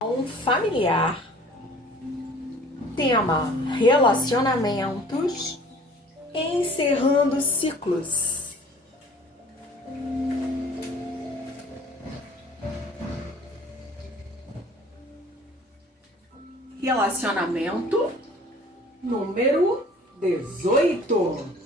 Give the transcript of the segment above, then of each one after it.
Familiar. Tema: relacionamentos. Encerrando ciclos. Relacionamento número 18.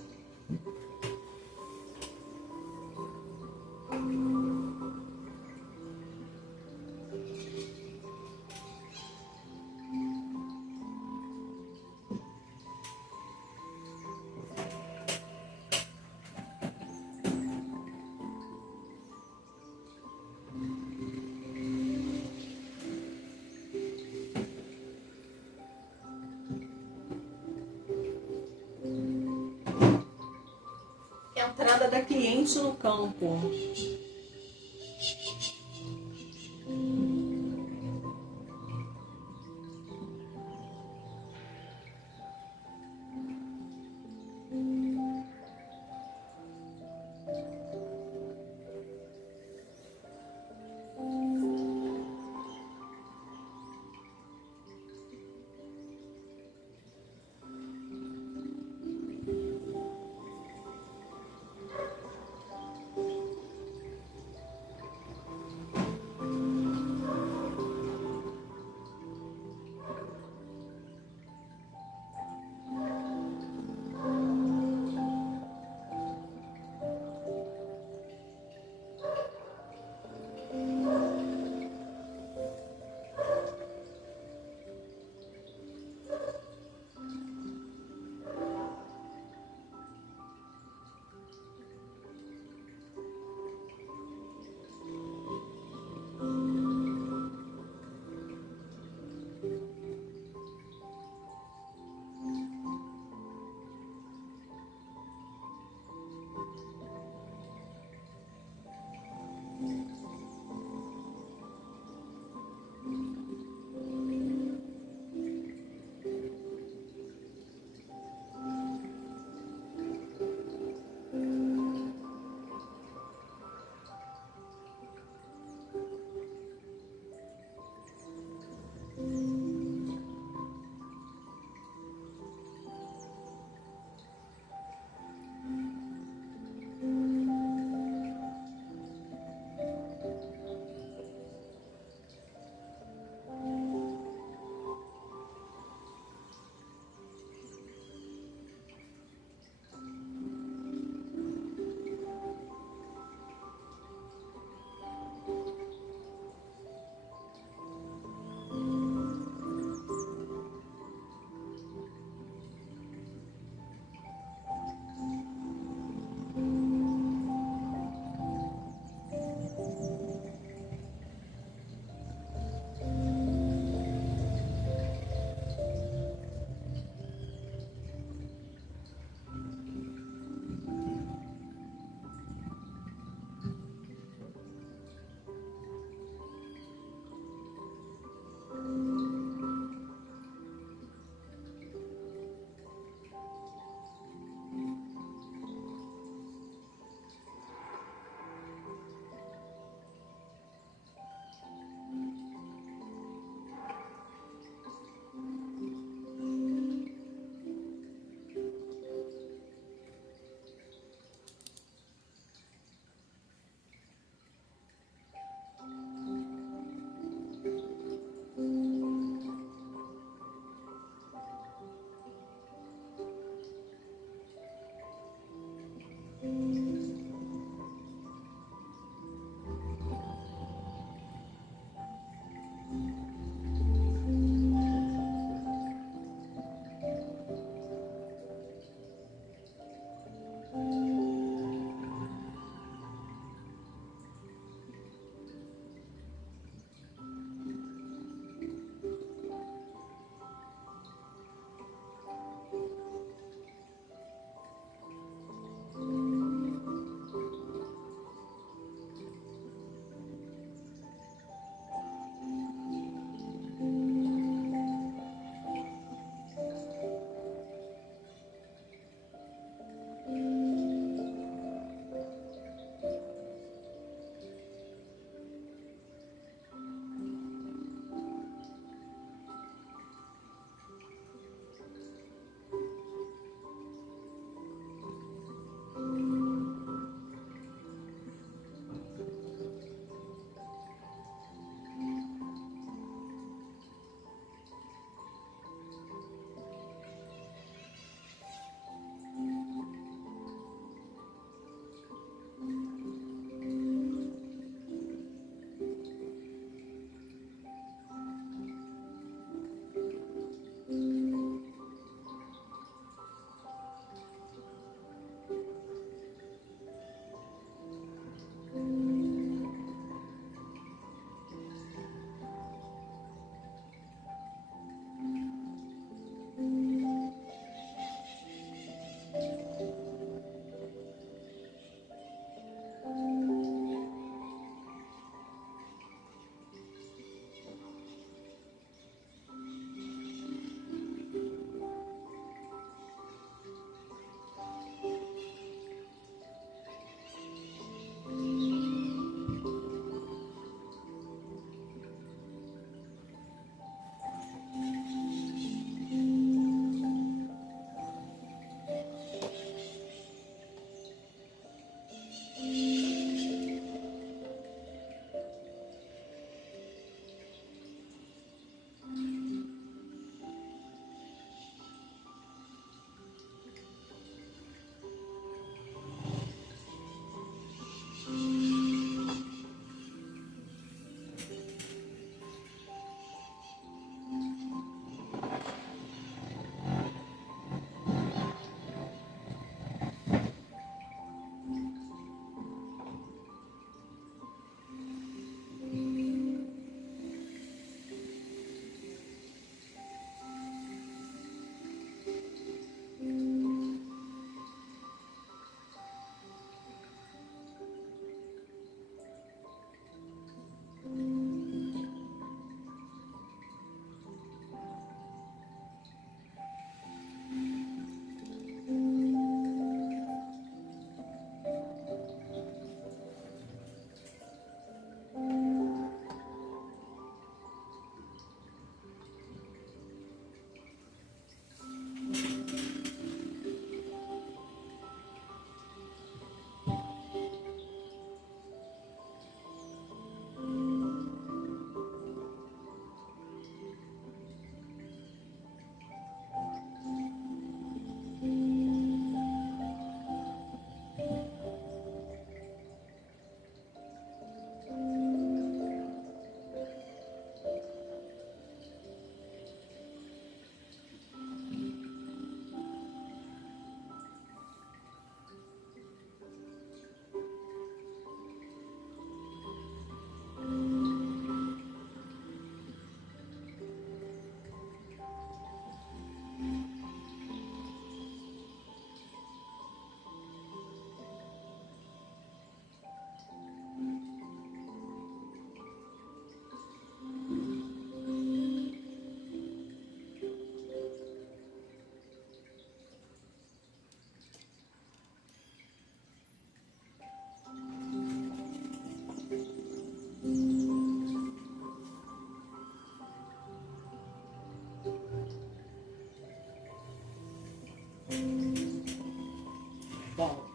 Entrada da cliente no campo.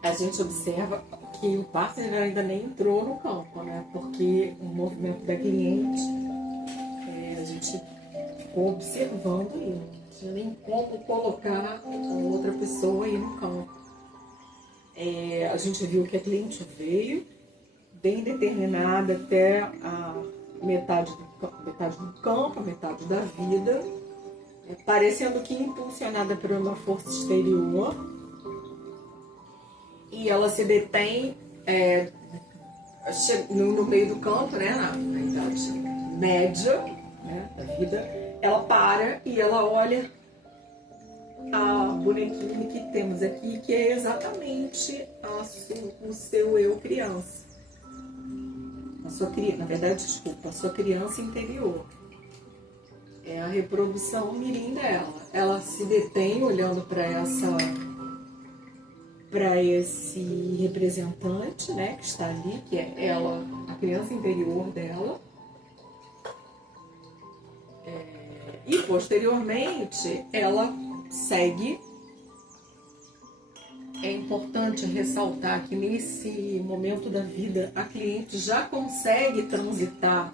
a gente observa que o partner ainda nem entrou no campo, né? Porque o movimento da cliente, a gente ficou observando isso. Não tinha nem como colocar outra pessoa aí no campo. A gente viu que a cliente veio bem determinada até a metade do campo, a metade da vida, parecendo que impulsionada por uma força exterior, e ela se detém no meio do campo, né, na idade média, né, da vida. Ela para e ela olha a bonequinha que temos aqui, que é exatamente o seu eu criança. A sua criança interior. É a reprodução mirim dela. Ela se detém olhando para esse representante, né, que está ali, que é ela, a criança interior dela. E posteriormente ela segue. É importante ressaltar que nesse momento da vida a cliente já consegue transitar,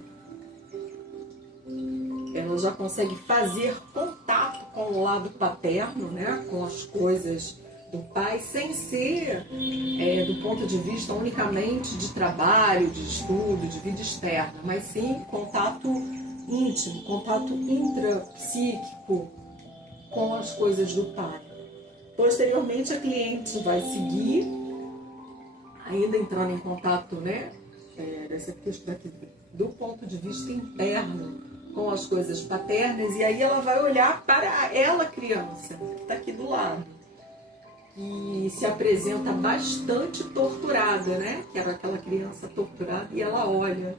ela já consegue fazer contato com o lado paterno, né, com as coisas do pai, sem ser do ponto de vista unicamente de trabalho, de estudo, de vida externa, mas sim contato íntimo, contato intrapsíquico com as coisas do pai. Posteriormente, a cliente vai seguir, ainda entrando em contato, né, dessa questão aqui, do ponto de vista interno com as coisas paternas, e aí ela vai olhar para ela, criança, que está aqui do lado, e se apresenta bastante torturada, né, que era aquela criança torturada, e ela olha.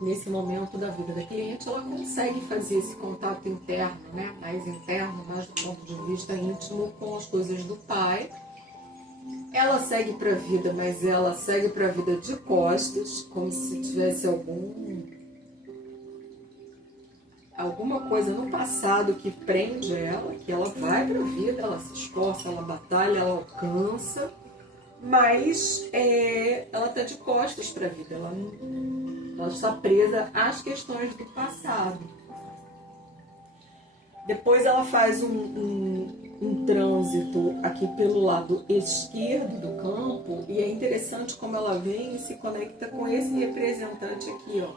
Nesse momento da vida da cliente, ela consegue fazer esse contato interno, né? Mais interno, mais do ponto de vista íntimo com as coisas do pai. Ela segue para a vida, mas ela segue para a vida de costas, como se tivesse alguma coisa no passado que prende ela, que ela vai para a vida, ela se esforça, ela batalha, ela alcança, mas ela está de costas para a vida, ela está presa às questões do passado. Depois ela faz um trânsito aqui pelo lado esquerdo do campo, e é interessante como ela vem e se conecta com esse representante aqui, ó,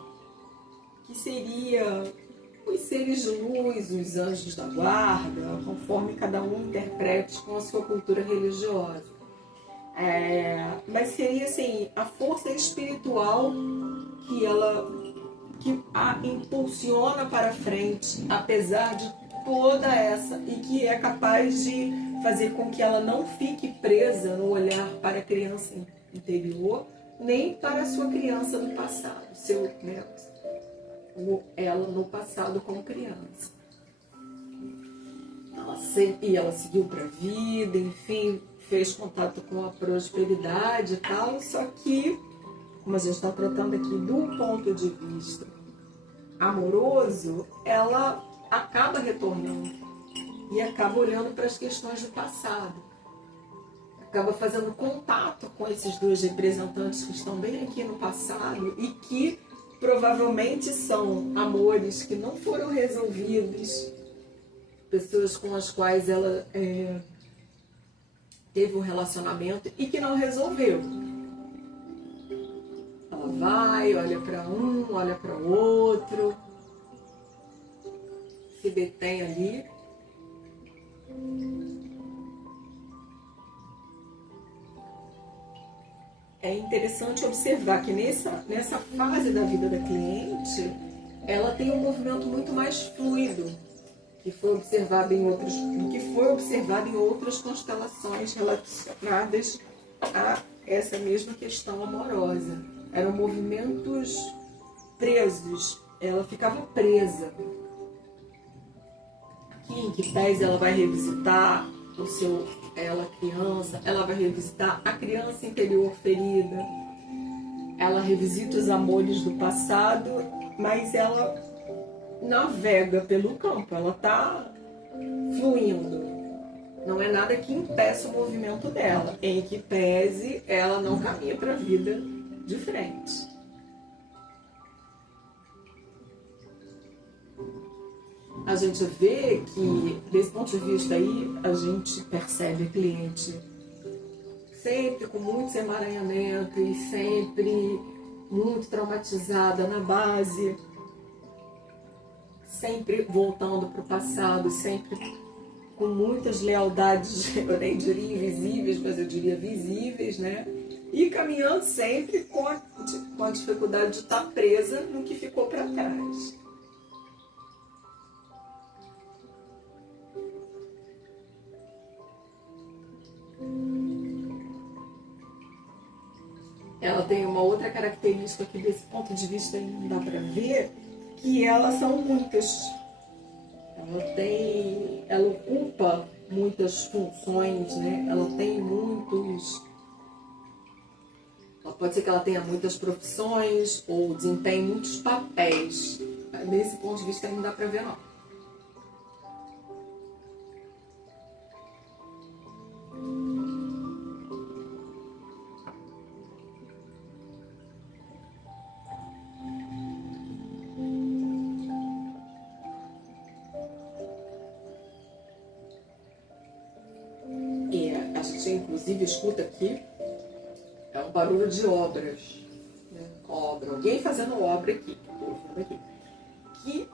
que seria os seres de luz, os anjos da guarda, conforme cada um interprete com a sua cultura religiosa. Mas seria assim, a força espiritual que a impulsiona para frente, apesar de toda essa, e que é capaz de fazer com que ela não fique presa no olhar para a criança interior, nem para a sua criança no passado, ela no passado como criança. Ela seguiu para a vida, enfim, fez contato com a prosperidade e tal, só que, como a gente está tratando aqui do ponto de vista amoroso, ela acaba retornando e acaba olhando para as questões do passado. Acaba fazendo contato com esses dois representantes que estão bem aqui no passado e que provavelmente são amores que não foram resolvidos, pessoas com as quais ela teve um relacionamento e que não resolveu. Ela vai, olha para um, olha para o outro, se detém ali. É interessante observar que nessa fase da vida da cliente, ela tem um movimento muito mais fluido, que foi observado em outras constelações relacionadas essa mesma questão amorosa. Eram movimentos presos, ela ficava presa. Aqui em que pese ela vai revisitar ela criança, ela vai revisitar a criança interior ferida, ela revisita os amores do passado, mas ela navega pelo campo, ela está fluindo. Não é nada que impeça o movimento dela, em que pese ela não caminha para a vida de frente. A gente vê que, desse ponto de vista aí, a gente percebe a cliente sempre com muitos emaranhamentos, sempre muito traumatizada na base, sempre voltando para o passado, sempre com muitas lealdades, eu nem diria invisíveis, mas eu diria visíveis, né? E caminhando sempre com a dificuldade de estar presa no que ficou para trás. Ela tem uma outra característica que desse ponto de vista não dá para ver, que elas são muitas. Ela ocupa muitas funções, né? Ela tem muitos... Pode ser que ela tenha muitas profissões ou desempenhe muitos papéis. Desse ponto de vista não dá para ver, não. Inclusive, escuta aqui, é um barulho de obras, né? Obra, alguém fazendo obra aqui, que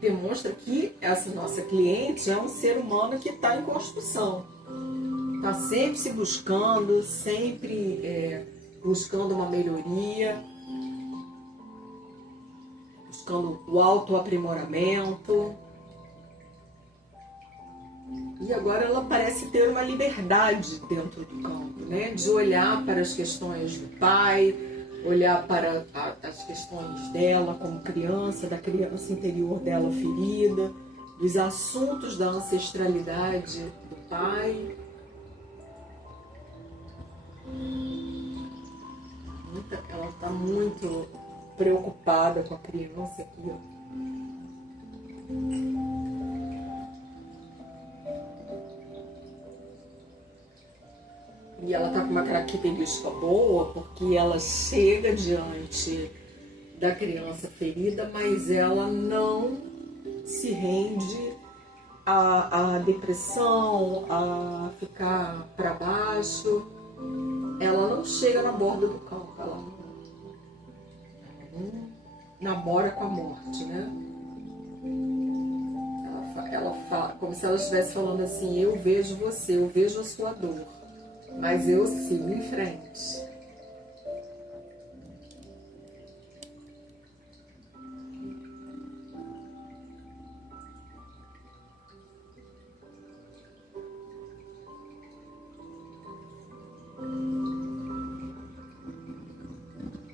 demonstra que essa nossa cliente é um ser humano que está em construção, está sempre se buscando, sempre buscando uma melhoria, buscando o autoaprimoramento. E agora ela parece ter uma liberdade dentro do campo, né? De olhar para as questões do pai, olhar para as questões dela como criança, da criança interior dela ferida, dos assuntos da ancestralidade do pai. Ela está muito preocupada com a criança aqui, ó. E ela está com uma característica boa, porque ela chega diante da criança ferida, mas ela não se rende à depressão, a ficar para baixo. Ela não chega na borda do campo, ela não namora com a morte, né? Ela fala, como se ela estivesse falando assim: eu vejo você, eu vejo a sua dor, mas eu sigo em frente.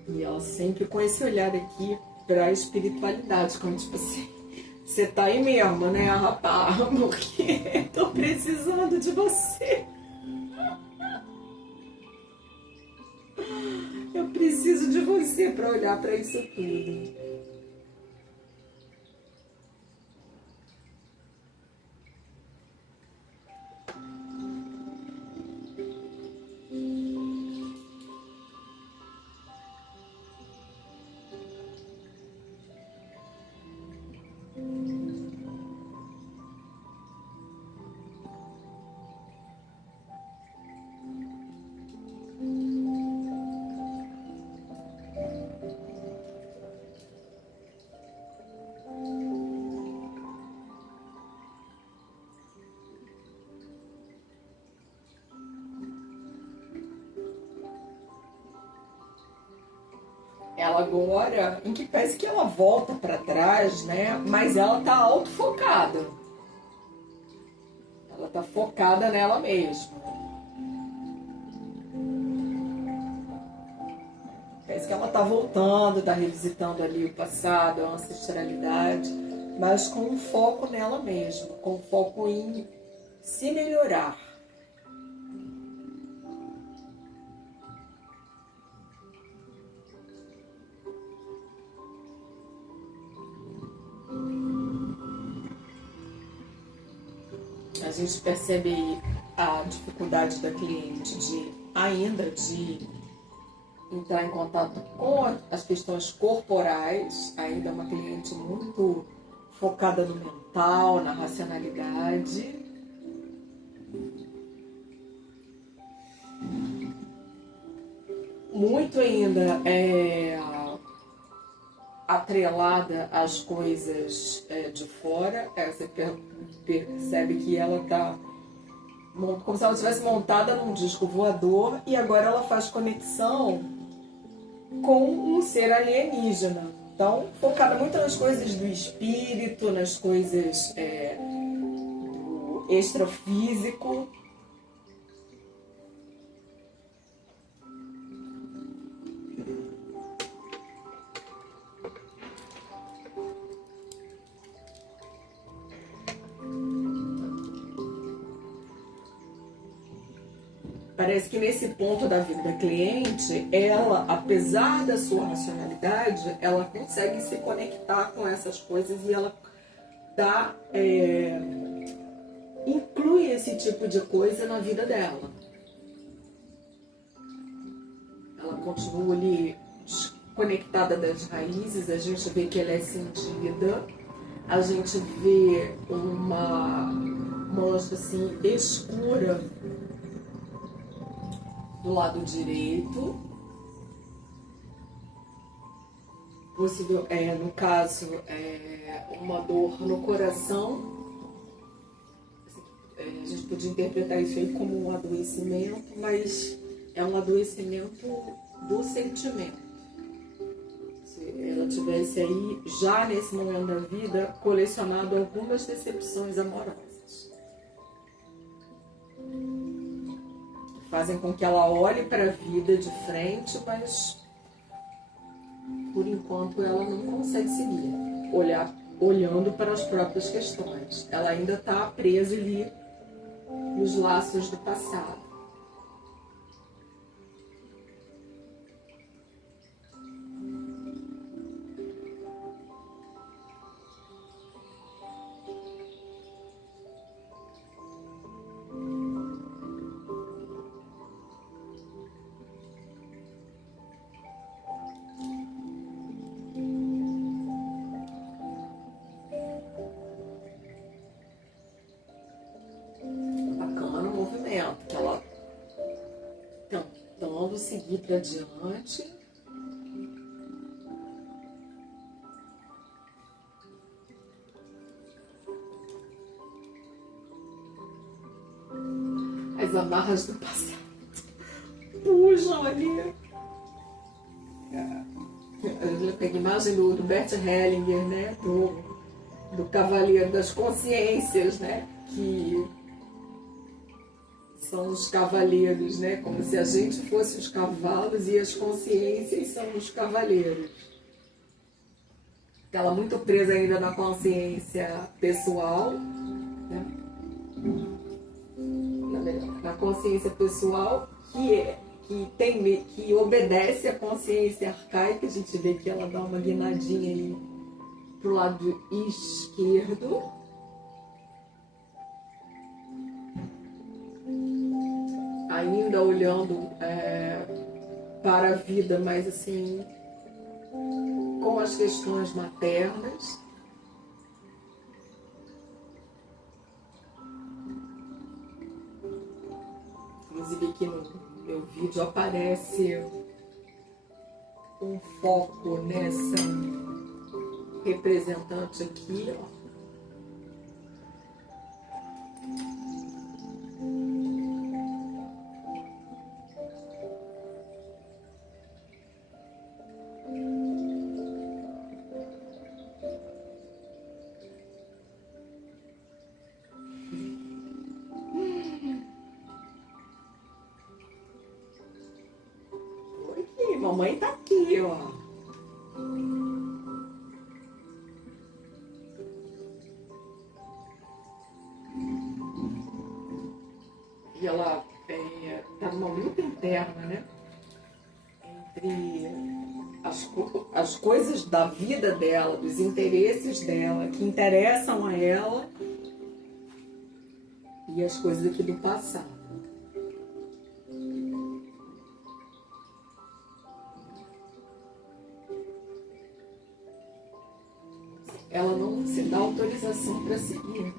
E ela sempre com esse olhar aqui para a espiritualidade, como tipo assim, você tá aí mesmo, né, rapaz? Porque tô precisando de você. Eu preciso de você para olhar para isso tudo. Ela agora, em que pese que ela volta para trás, né? Mas ela tá autofocada. Ela tá focada nela mesma. Parece que ela está voltando, está revisitando ali o passado, a ancestralidade, mas com um foco nela mesma, com um foco em se melhorar. A gente percebe a dificuldade da cliente de entrar em contato com as questões corporais. Ainda é uma cliente muito focada no mental, na racionalidade. Muito ainda atrelada às coisas de fora. Você percebe que ela está como se ela estivesse montada num disco voador e agora ela faz conexão com um ser alienígena. Então, focada muito nas coisas do espírito, nas coisas do extrafísico. Parece que nesse ponto da vida da cliente, ela, apesar da sua racionalidade, ela consegue se conectar com essas coisas e ela inclui esse tipo de coisa na vida dela. Ela continua ali desconectada das raízes, a gente vê que ela é sentida, a gente vê uma mancha assim escura do lado direito, possível, no caso, uma dor no coração. A gente podia interpretar isso aí como um adoecimento, mas é um adoecimento do sentimento. Se ela tivesse aí, já nesse momento da vida, colecionado algumas decepções amorosas. Fazem com que ela olhe para a vida de frente, mas por enquanto ela não consegue seguir, olhando para as próprias questões. Ela ainda está presa ali nos laços do passado. Que ela tentando seguir para diante. As amarras do passado puxam ali. Eu pego a imagem do Bert Hellinger, né? Do Cavaleiro das Consciências, né? Que são os cavaleiros, né? Como se a gente fosse os cavalos e as consciências são os cavaleiros. Ela muito presa ainda na consciência pessoal, né? Na consciência pessoal que obedece à consciência arcaica. A gente vê que ela dá uma guinadinha aí pro lado esquerdo. Ainda olhando para a vida, mas assim, com as questões maternas. Inclusive aqui no meu vídeo aparece um foco nessa representante aqui, ó. Mamãe tá aqui, aqui, ó. E ela está numa luta interna, né? Entre as coisas da vida dela, dos interesses dela, que interessam a ela, e as coisas aqui do passado. Ela não se dá autorização para seguir.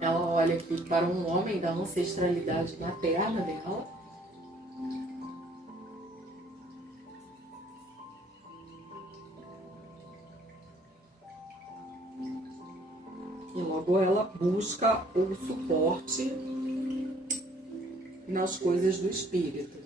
Ela olha aqui para um homem da ancestralidade materna dela. E logo ela busca o suporte nas coisas do espírito.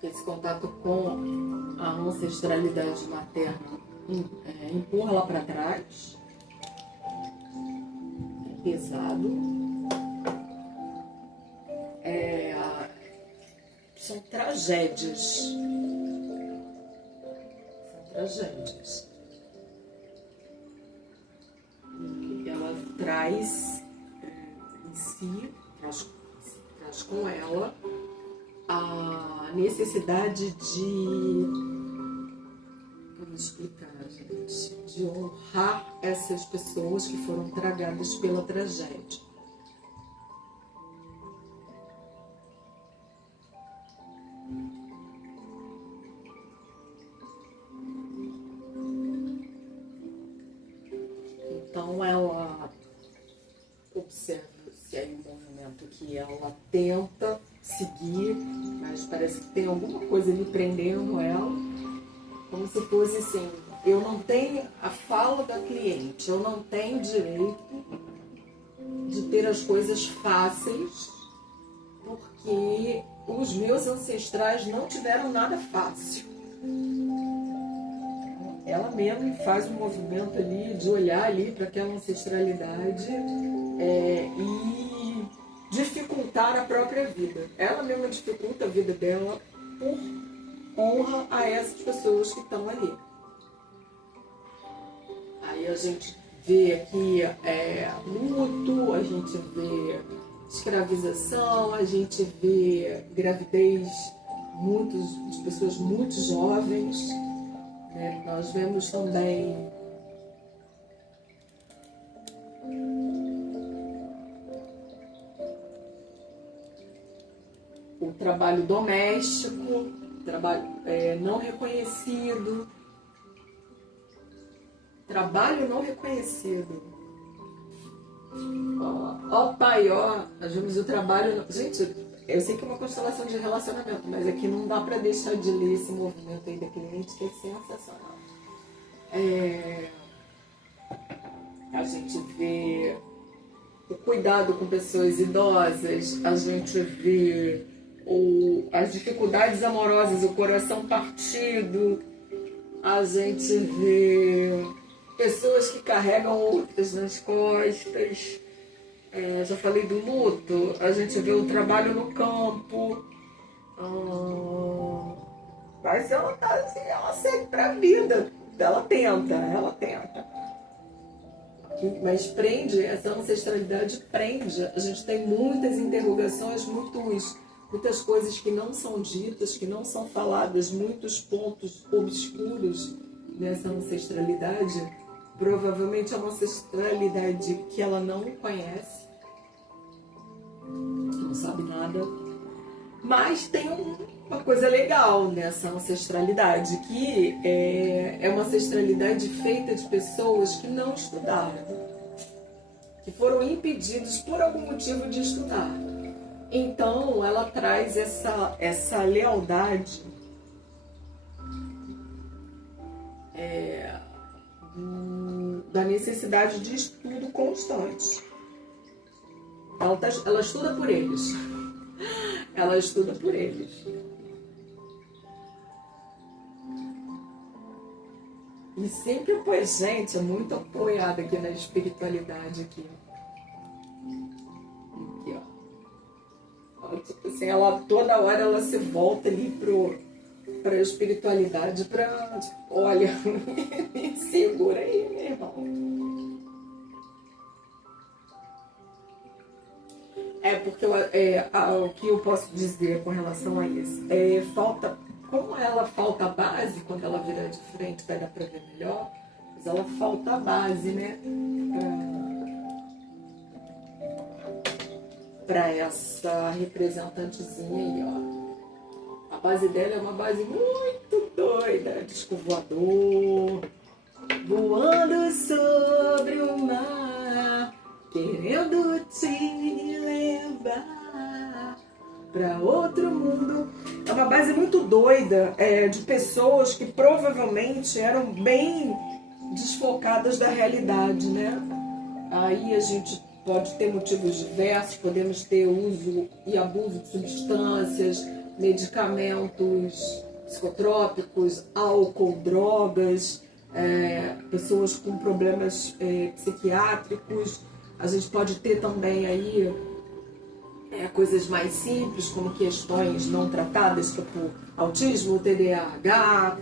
Esse contato com a ancestralidade materna empurra ela para trás. É pesado. São tragédias. São tragédias. E ela traz em si, traz com ela a necessidade de, vamos explicar, gente, de honrar essas pessoas que foram tragadas pela tragédia. Então ela observa-se aí um movimento que ela tenta seguir, mas parece que tem alguma coisa ali prendendo ela, como se fosse assim, eu não tenho a fala da cliente, eu não tenho direito de ter as coisas fáceis, porque os meus ancestrais não tiveram nada fácil. Ela mesma faz um movimento ali de olhar ali para aquela ancestralidade e dificultar a própria vida. Ela mesma dificulta a vida dela por honra a essas pessoas que estão ali. Aí a gente vê aqui luto, a gente vê escravização, a gente vê gravidez de pessoas muito jovens, né? Nós vemos também o trabalho doméstico, trabalho não reconhecido, trabalho não reconhecido. Ó pai, ó, nós vemos o trabalho... Gente, eu sei que é uma constelação de relacionamento, mas aqui não dá para deixar de ler esse movimento aí da cliente, que é sensacional. A gente vê o cuidado com pessoas idosas, a gente vê as dificuldades amorosas, o coração partido, a gente vê pessoas que carregam outras nas costas. Já falei do luto, a gente vê o trabalho no campo. Mas ela tá assim, ela segue pra vida. Ela tenta. Mas prende, essa ancestralidade prende. A gente tem muitas interrogações, muitas coisas que não são ditas, que não são faladas, muitos pontos obscuros nessa ancestralidade. Provavelmente é uma ancestralidade que ela não conhece, não sabe nada. Mas tem uma coisa legal nessa ancestralidade, que é uma ancestralidade feita de pessoas que não estudaram, que foram impedidos por algum motivo de estudar. Então ela traz essa lealdade da necessidade de estudo constante. Ela estuda por eles. Ela estuda por eles. E sempre apoia, gente, é muito apoiada aqui na espiritualidade aqui. Aqui, ó. Tipo assim, ela toda hora ela se volta ali pra espiritualidade, tipo, olha, me segura aí, meu irmão. Porque o que eu posso dizer com relação a isso? Como ela falta a base, quando ela virar de frente vai dar pra ver melhor, mas ela falta a base, né? Pra essa representantezinha aí, ó. A base dela é uma base muito doida, disco voador, voando sobre o mar, querendo te levar para outro mundo. É uma base muito doida, de pessoas que provavelmente eram bem desfocadas da realidade, né? Aí a gente pode ter motivos diversos, podemos ter uso e abuso de substâncias, medicamentos psicotrópicos, álcool, drogas, pessoas com problemas psiquiátricos. A gente pode ter também aí coisas mais simples, como questões não tratadas, tipo autismo, TDAH,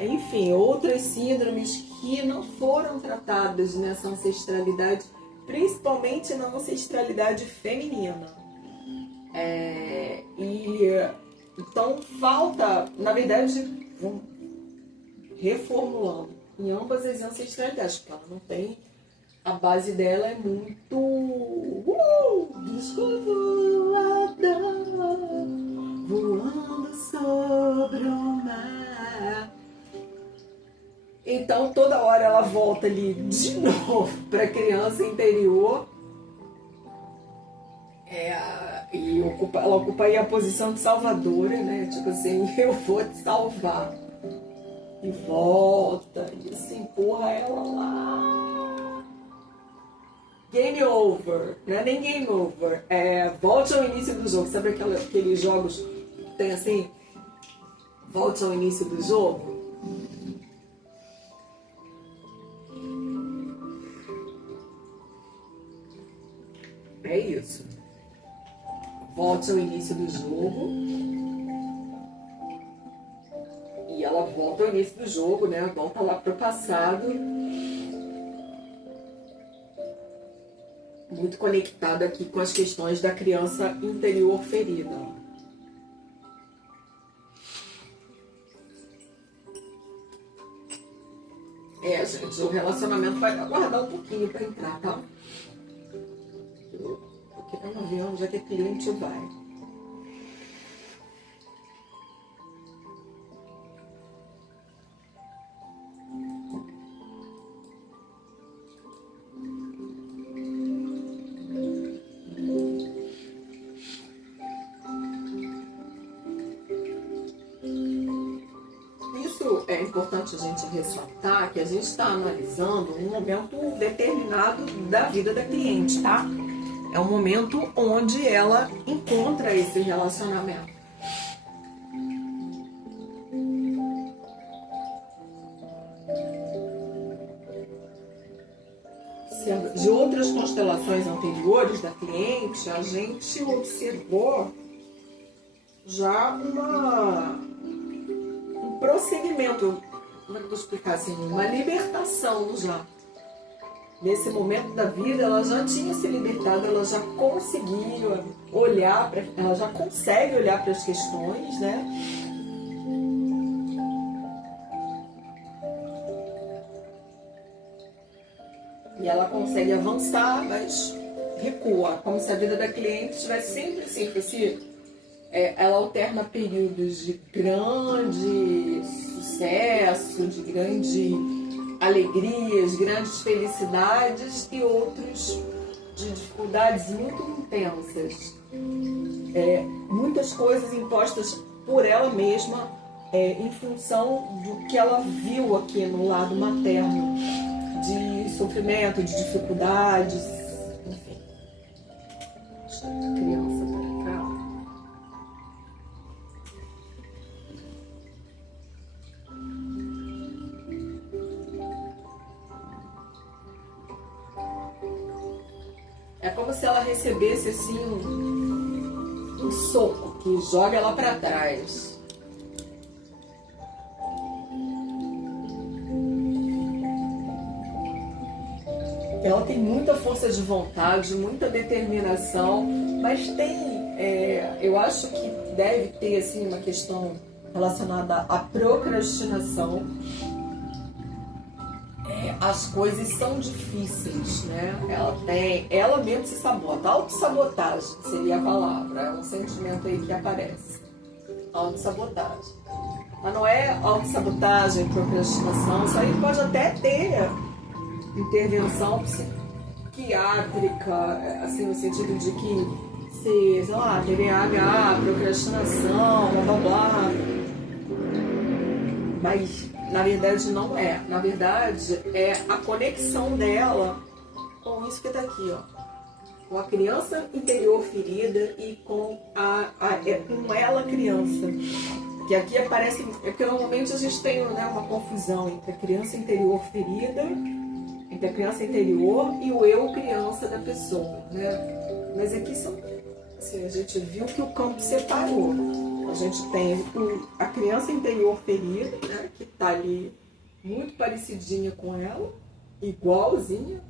enfim, outras síndromes que não foram tratadas nessa ancestralidade, principalmente na ancestralidade feminina. Então falta, na verdade, vamos reformulando, em ambas as ancestralidades, porque ela não tem. A base dela é muito disco voador, voando sobre o mar. Então toda hora ela volta ali de novo para a criança interior, e ela ocupa aí a posição de salvadora, né? Tipo assim, eu vou te salvar. E volta, e se empurra ela lá. Game over, não é nem game over, volte ao início do jogo. Sabe aqueles jogos que tem assim, volte ao início do jogo? É isso. Volte ao início do jogo. E ela volta ao início do jogo, né? Volta lá pro passado. Muito conectada aqui com as questões da criança interior ferida. Gente, o relacionamento vai aguardar um pouquinho para entrar, tá? Eu quero ver onde é que a cliente vai. é importante a gente ressaltar que a gente está analisando um momento determinado da vida da cliente, tá? É um momento onde ela encontra esse relacionamento. De outras constelações anteriores da cliente, a gente observou já um prosseguimento, como é que eu vou explicar assim, uma libertação já. Nesse momento da vida, ela já tinha se libertado, ela já conseguia olhar, ela já consegue olhar para as questões, né? E ela consegue avançar, mas recua, como se a vida da cliente estivesse sempre assim, ela alterna períodos de grande sucesso, de grande alegrias, grandes felicidades e outros de dificuldades muito intensas. Muitas coisas impostas por ela mesma em função do que ela viu aqui no lado materno, de sofrimento, de dificuldades, enfim. Deixa a criança para cá. É como se ela recebesse assim um soco que joga ela para trás. Ela tem muita força de vontade, muita determinação, mas eu acho que deve ter assim uma questão relacionada à procrastinação. As coisas são difíceis, né? Ela mesmo se sabota. Autossabotagem seria a palavra, é um sentimento aí que aparece. Autossabotagem. Mas não é autossabotagem, procrastinação, isso aí pode até ter intervenção psiquiátrica, assim, no sentido de que se, sei lá, TDAH, procrastinação, blá blá blá. Mas na verdade não é. Na verdade é a conexão dela com isso que está aqui, ó. Com a criança interior ferida e com com ela criança. Que aqui aparece, porque normalmente a gente tem, né, uma confusão entre a criança interior ferida, entre a criança interior e o eu criança da pessoa, né? Mas aqui são, assim, a gente viu que o campo separou. A gente tem a criança interior ferida, né, que está ali muito parecidinha com ela, igualzinha.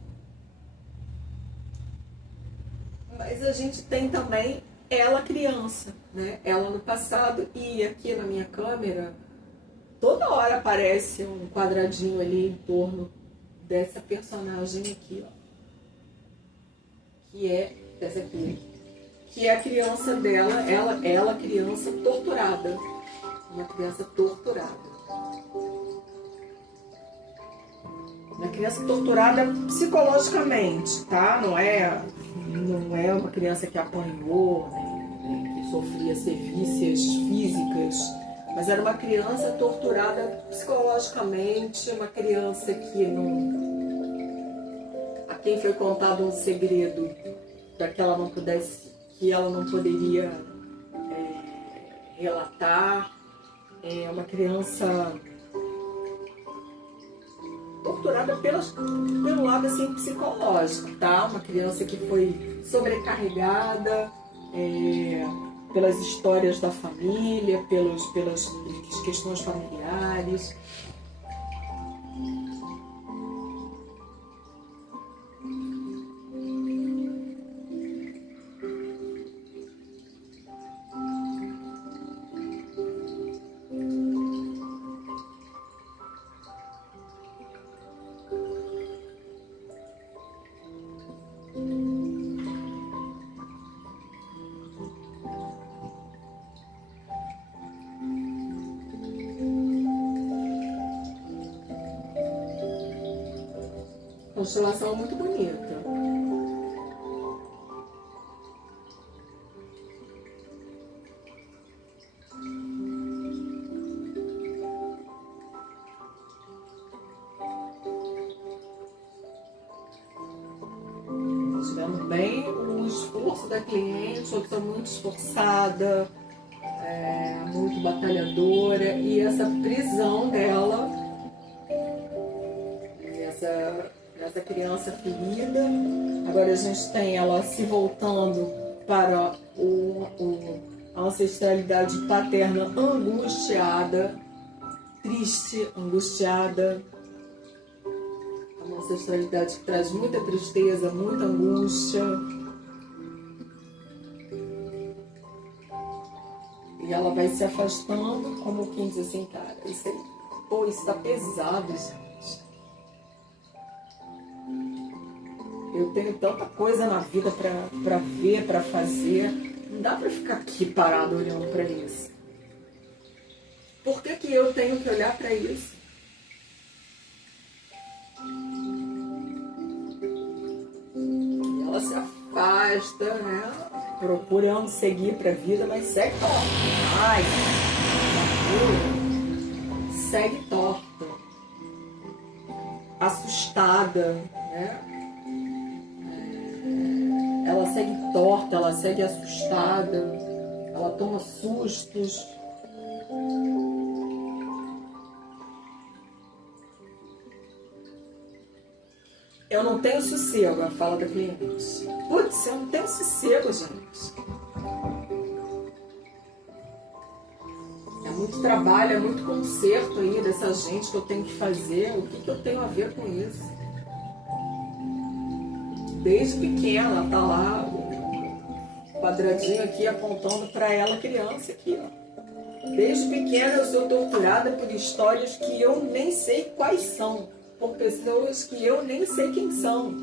Mas a gente tem também ela criança, né? Ela no passado, e aqui na minha câmera toda hora aparece um quadradinho ali em torno dessa personagem aqui, ó. Que é essa aqui, que é a criança dela, ela criança torturada, uma criança torturada. Uma criança torturada psicologicamente, tá? Não é uma criança que apanhou, né, que sofria sevícias físicas, mas era uma criança torturada psicologicamente, uma criança que a quem foi contado um segredo para que ela não pudesse, que ela não poderia relatar, uma criança torturada pelo lado assim, psicológico, tá? Uma criança que foi sobrecarregada pelas histórias da família, pelas questões familiares. Constelação muito bonita. esforço da cliente, outra muito esforçada, muito batalhadora, e essa prisão dela, essa criança ferida. Agora a gente tem ela se voltando para a ancestralidade paterna angustiada, triste, angustiada. Uma ancestralidade que traz muita tristeza, muita angústia. E ela vai se afastando, como quem diz assim, cara, isso tá pesado, gente. Eu tenho tanta coisa na vida pra ver, pra fazer. Não dá pra ficar aqui parado olhando pra isso. Por que eu tenho que olhar pra isso? E ela se afasta, né? Procurando seguir pra vida, mas segue torta. Ai, segue torta. Assustada, né? Ela segue torta, ela segue assustada, ela toma sustos. Eu não tenho sossego, a fala da cliente. Putz, eu não tenho sossego, gente. É muito trabalho, é muito conserto aí dessa gente que eu tenho que fazer. O que eu tenho a ver com isso? Desde pequena, tá lá o quadradinho aqui apontando para ela, criança aqui, ó. Desde pequena eu sou torturada por histórias que eu nem sei quais são, por pessoas que eu nem sei quem são.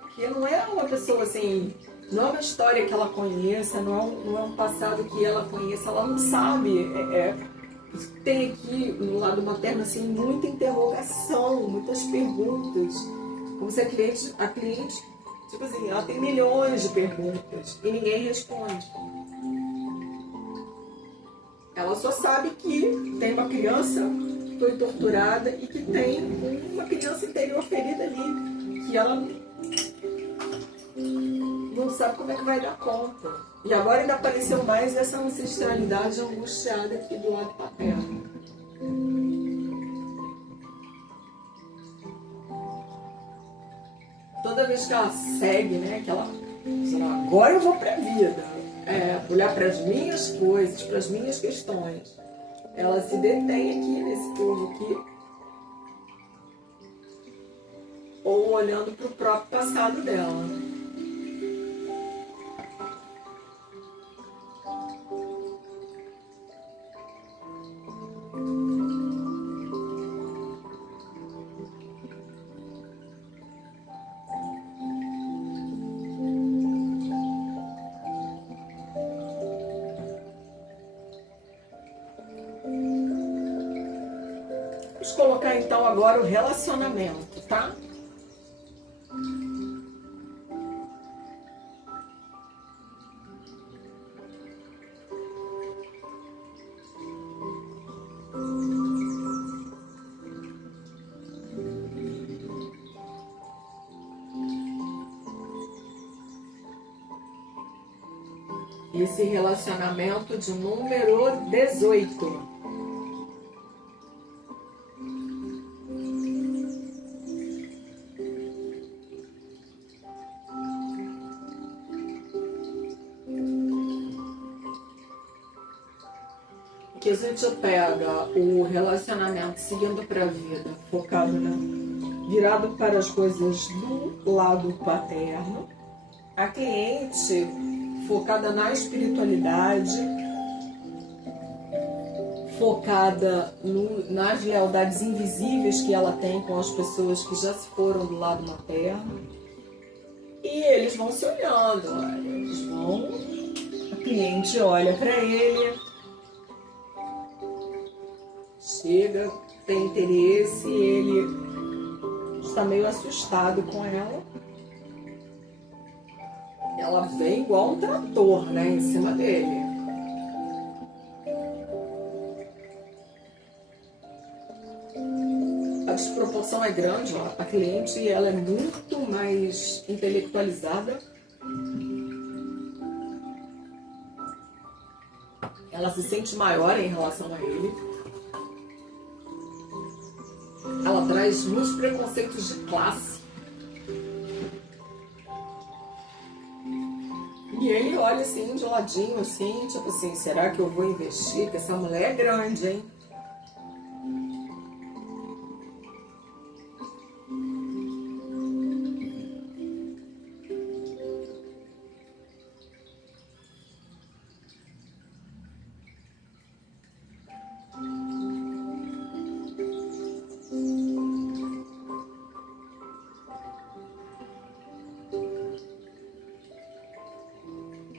Porque não é uma pessoa assim, não é uma história que ela conheça, não é um passado que ela conheça, ela não sabe. Tem aqui no lado materno assim, muita interrogação, muitas perguntas. Como se a cliente, tipo assim, ela tem milhões de perguntas e ninguém responde. Ela só sabe que tem uma criança que foi torturada e que tem uma criança interior ferida ali, que ela não sabe como é que vai dar conta. E agora ainda apareceu mais essa ancestralidade angustiada aqui do lado paterno. Toda vez que ela segue, né, que ela agora eu vou para a vida, olhar para as minhas coisas, para as minhas questões, ela se detém aqui nesse povo aqui, ou olhando para o próprio passado dela. Vamos colocar então agora o relacionamento, tá? Esse relacionamento de número 18. Que a gente pega o relacionamento seguindo para a vida, focado, né? Virado para as coisas do lado paterno. A cliente focada na espiritualidade, focada nas lealdades invisíveis que ela tem com as pessoas que já se foram do lado materno. E eles vão se olhando, olha, a cliente olha para ele, chega, tem interesse, ele está meio assustado com ela. Ela vem igual um trator, né, em cima dele. A a desproporção é grande, ó. A cliente ela é muito mais intelectualizada. Ela se sente maior em relação a ele. Ela traz muitos preconceitos de classe. E ele olha assim, de ladinho, assim, tipo assim, será que eu vou investir? Porque essa mulher é grande, hein?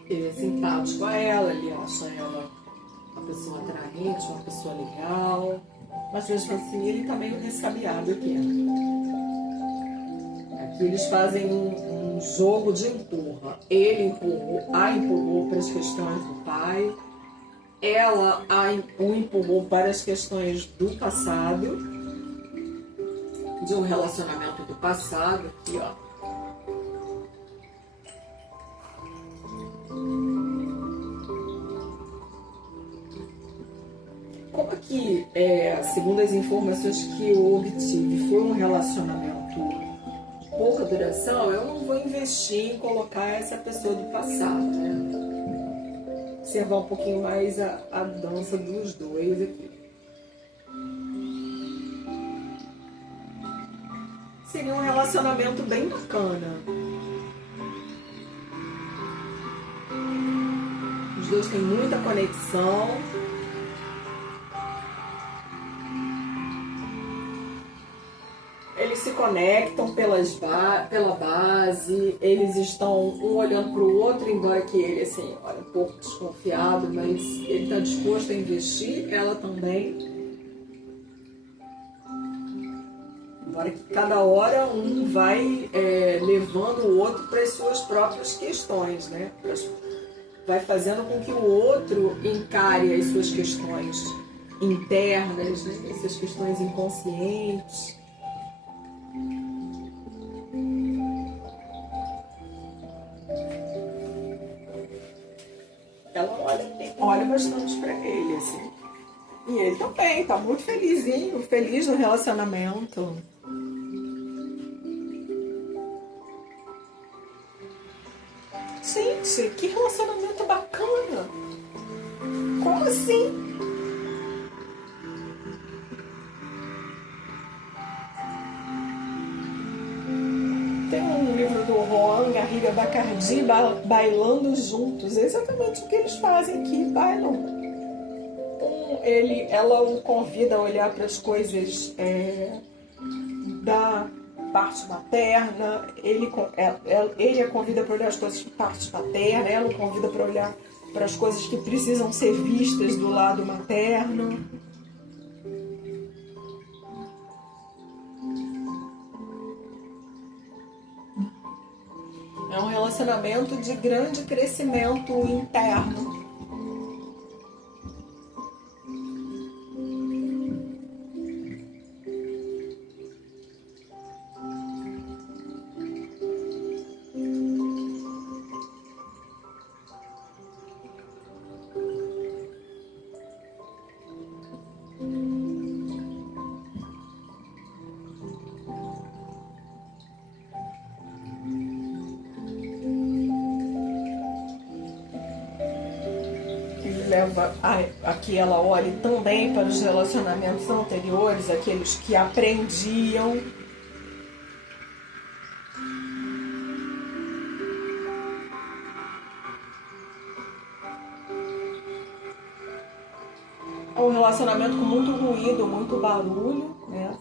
Ele é simpático a ela, ele acha ela uma pessoa atraente, uma pessoa legal. Mas mesmo assim ele tá meio ressabiado aqui. Aqui eles fazem um jogo de empurra. Ele empurrou para as questões do pai. Ela o empurrou para as questões do passado. De um relacionamento do passado. Aqui, ó. Como que, segundo as informações que eu obtive, foi um relacionamento de pouca duração, eu não vou investir em colocar essa pessoa do passado, né? Observar um pouquinho mais a dança dos dois aqui. Seria um relacionamento bem bacana. Os dois têm muita conexão. Eles se conectam pela base, eles estão um olhando para o outro, embora que ele, assim, olha, um pouco desconfiado, mas ele está disposto a investir, ela também. Embora que cada hora um vai levando o outro para as suas próprias questões, né? Vai fazendo com que o outro encare as suas questões internas, né? Essas questões inconscientes. Ela olha bastante pra ele, assim. E ele também, tá muito felizinho, feliz no relacionamento. Gente, que relacionamento bacana! Como assim? Tem um livro do Juan Garriga Bacardi, Bailando Juntos. É exatamente o que eles fazem aqui, bailam. Ela o convida a olhar para as coisas da parte materna, ele a convida para olhar as coisas da parte paterna, ela o convida para olhar para as coisas que precisam ser vistas do lado materno. É um relacionamento de grande crescimento interno. Leva a que ela olhe também para os relacionamentos anteriores, aqueles que aprendiam. É um relacionamento com muito ruído, muito barulho, né?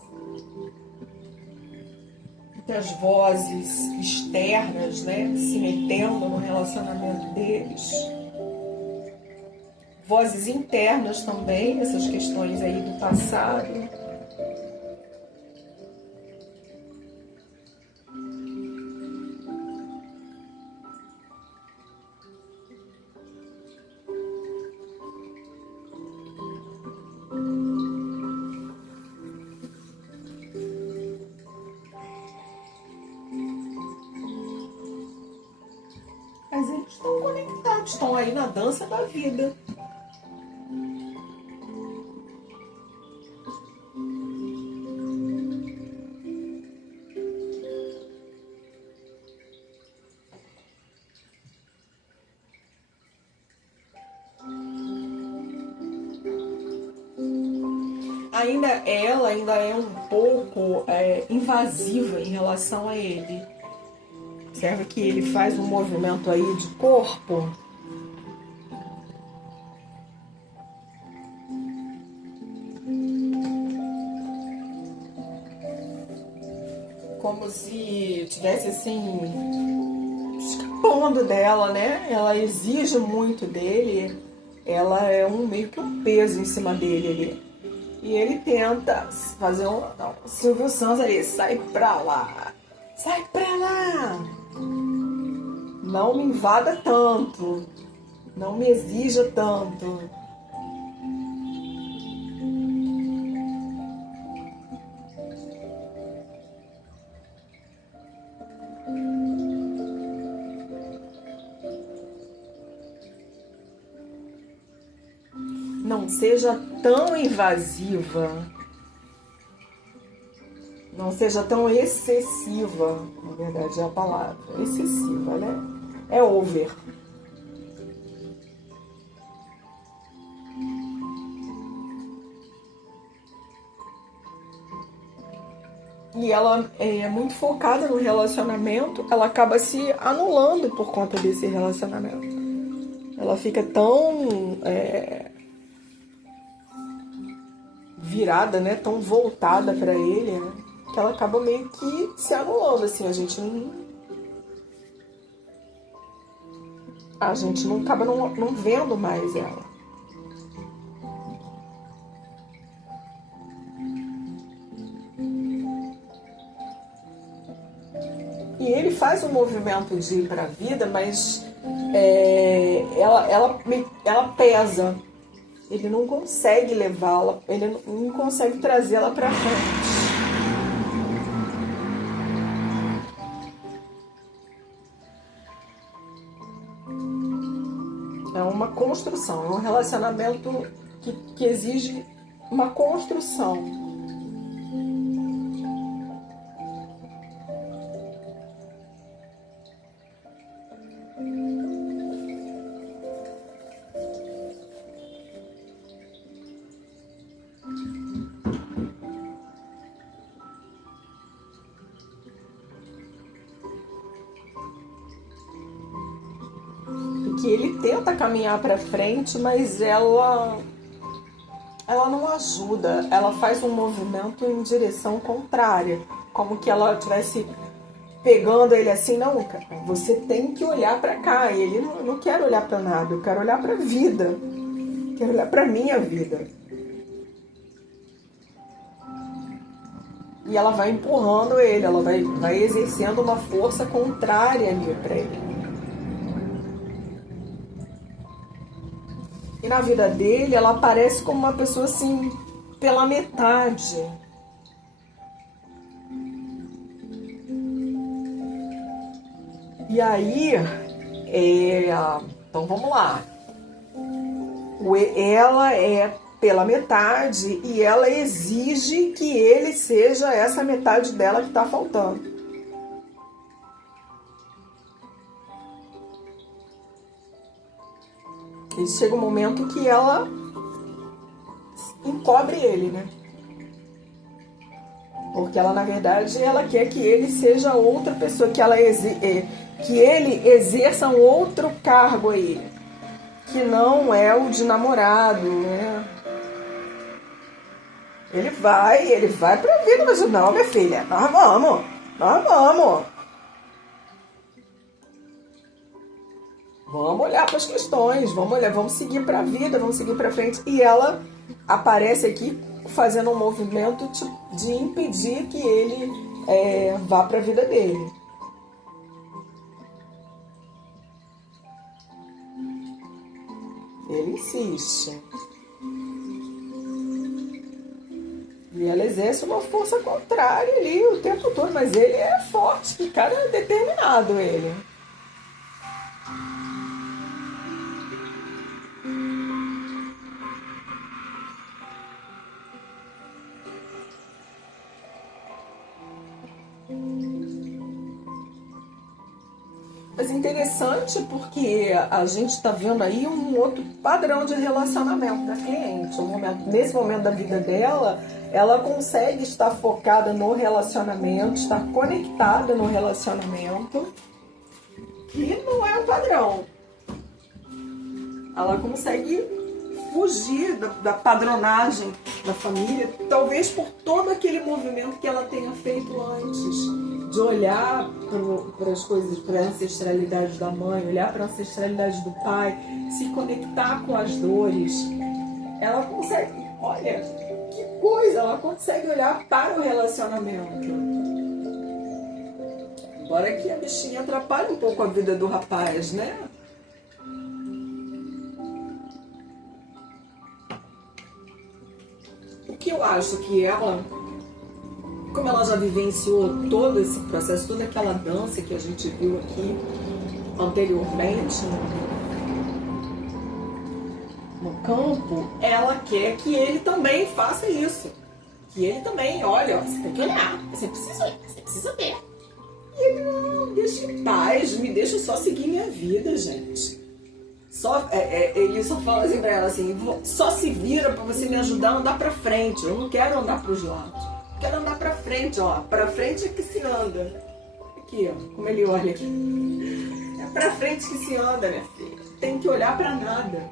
Muitas vozes externas, né, se metendo no relacionamento deles. Vozes internas também, essas questões aí do passado. estão aí na dança da vida. Ela ainda é um pouco invasiva em relação a ele. Observa que ele faz um movimento aí de corpo. Como se tivesse assim escapando dela, né? Ela exige muito dele. Ela é meio que um peso em cima dele ali. E ele tenta fazer Silvio Santos ali, sai pra lá, sai pra lá, não me invada tanto, não me exija tanto. Não seja tão invasiva, não seja tão excessiva, na verdade é a palavra, excessiva, né? É over. E ela é muito focada no relacionamento, ela acaba se anulando por conta desse relacionamento. Ela fica tão virada, né, tão voltada para ele, né, que ela acaba meio que se anulando, assim, a gente não acaba não vendo mais ela. E ele faz um movimento de ir para a vida, mas ela pesa. Ele não consegue levá-la, ele não consegue trazê-la para frente. É uma construção, é um relacionamento que exige uma construção. Que ele tenta caminhar para frente, mas ela não ajuda. Ela faz um movimento em direção contrária, como que ela estivesse pegando ele assim, não, cara, você tem que olhar para cá. E ele não quer olhar para nada, eu quero olhar para a vida, quero olhar para minha vida. E ela vai empurrando ele, ela vai exercendo uma força contrária ali para ele. E na vida dele, ela aparece como uma pessoa assim, pela metade. E aí, então vamos lá. Ela é pela metade e ela exige que ele seja essa metade dela que está faltando. E chega um momento que ela encobre ele, né? Porque ela, na verdade, ela quer que ele seja outra pessoa, que ele exerça um outro cargo aí, que não é o de namorado, né? Ele vai pra vida, mas não, minha filha, nós vamos. Vamos olhar para as questões, vamos seguir para a vida, vamos seguir para frente. E ela aparece aqui fazendo um movimento de impedir que ele vá para a vida dele. Ele insiste. E ela exerce uma força contrária ali o tempo todo, mas ele é forte, que cara é determinado ele. Mas interessante porque a gente está vendo aí um outro padrão de relacionamento da cliente. Nesse momento da vida dela, ela consegue estar focada no relacionamento, estar conectada no relacionamento, que não é o padrão. Ela consegue fugir da padronagem da família, talvez por todo aquele movimento que ela tenha feito antes, de olhar para as coisas, para a ancestralidade da mãe, olhar para a ancestralidade do pai, se conectar com as dores. Ela consegue, olha, que coisa, ela consegue olhar para o relacionamento. Embora que a bichinha atrapalhe um pouco a vida do rapaz, né? O que eu acho que ela, como ela já vivenciou todo esse processo, toda aquela dança que a gente viu aqui anteriormente no campo, ela quer que ele também faça isso. Que ele também, olha, você tem que olhar, você precisa ver. E ele não, deixa em paz, me deixa só seguir minha vida, gente. Ele só fala assim pra ela assim, só se vira pra você me ajudar a andar pra frente. Eu não quero andar pros lados. Eu quero andar pra frente, ó. Pra frente é que se anda. Aqui, ó, como ele olha aqui. É pra frente que se anda, minha filha. Tem que olhar pra nada.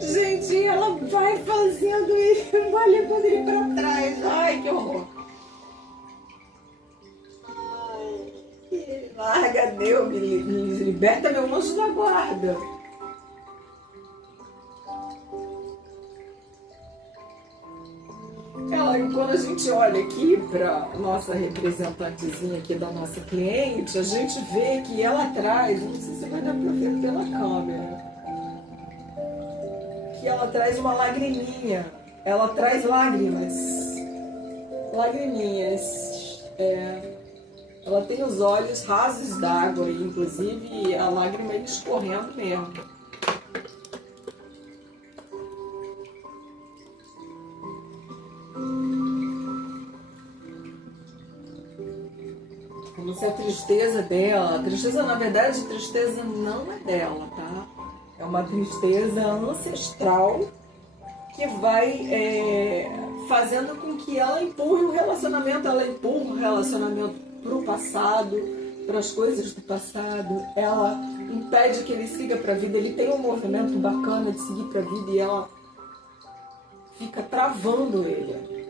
Gente, ela vai fazendo e vai levando ele pra trás. Ai, que horror. Larga, Deus, me liberta, meu anjo da guarda. Quando a gente olha aqui para nossa representantezinha aqui da nossa cliente, a gente vê que ela traz, não sei se vai dar para ver pela câmera, que ela traz uma lagriminha. Ela traz lágrimas. Lagriminhas. Ela tem os olhos rasos d'água, inclusive a lágrima escorrendo mesmo. Como se a tristeza dela, a tristeza, na verdade, a tristeza não é dela, tá? É uma tristeza ancestral que vai fazendo com que ela empurre o relacionamento, para o passado, para as coisas do passado. Ela impede que ele siga para a vida. Ele tem um movimento bacana de seguir para a vida e ela fica travando ele.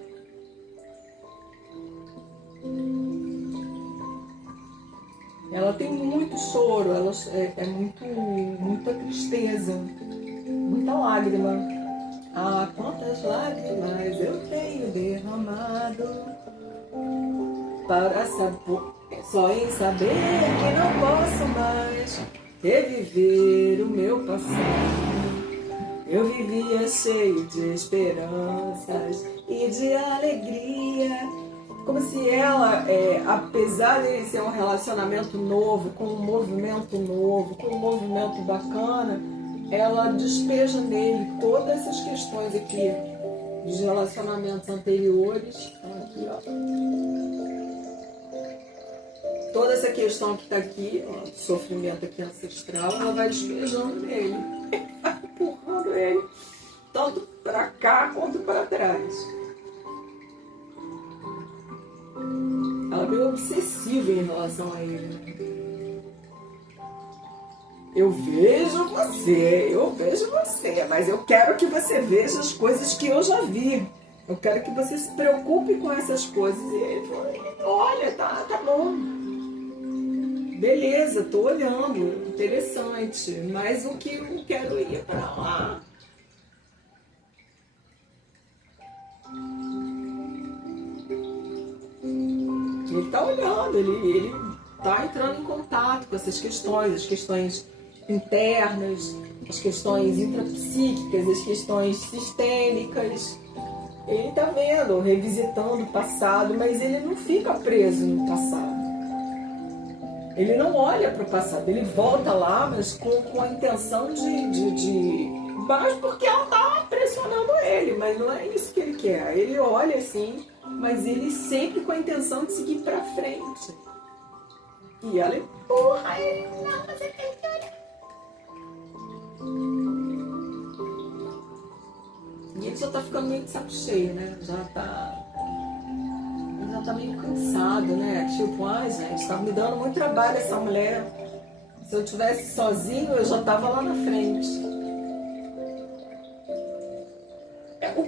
Ela tem muito choro, muita tristeza, muita lágrima. Ah, quantas lágrimas eu tenho derramado para saber, só em saber que não posso mais reviver o meu passado. Eu vivia cheio de esperanças e de alegria. Como se ela, apesar de ser um relacionamento novo, com um movimento novo, com um movimento bacana, ela despeja nele todas essas questões aqui dos relacionamentos anteriores. Aqui, ó. Toda essa questão que está aqui, ó, de sofrimento aqui ancestral, ela vai despejando nele, vai empurrando ele, tanto para cá quanto para trás. Ela é meio obsessiva em relação a ele. Eu vejo você, mas eu quero que você veja as coisas que eu já vi. Eu quero que você se preocupe com essas coisas. E ele falou, olha, tá bom. Beleza, tô olhando, interessante. Mas o que eu quero ir pra lá? Ele tá olhando, ele tá entrando em contato com essas questões, as questões internas, as questões intrapsíquicas, as questões sistêmicas. Ele tá vendo, revisitando o passado, mas ele não fica preso no passado. Ele não olha para o passado, ele volta lá, mas com a intenção mas porque ela tá pressionando ele, mas não é isso que ele quer. Ele olha assim mas ele sempre com a intenção de seguir pra frente. E ela empurra ele, não, você tem que olhar. E ele já tá ficando meio de saco cheio, né? Já tá meio cansado, né? Tipo, ai gente, tá me dando muito trabalho essa mulher. Se eu tivesse sozinho, eu já tava lá na frente. O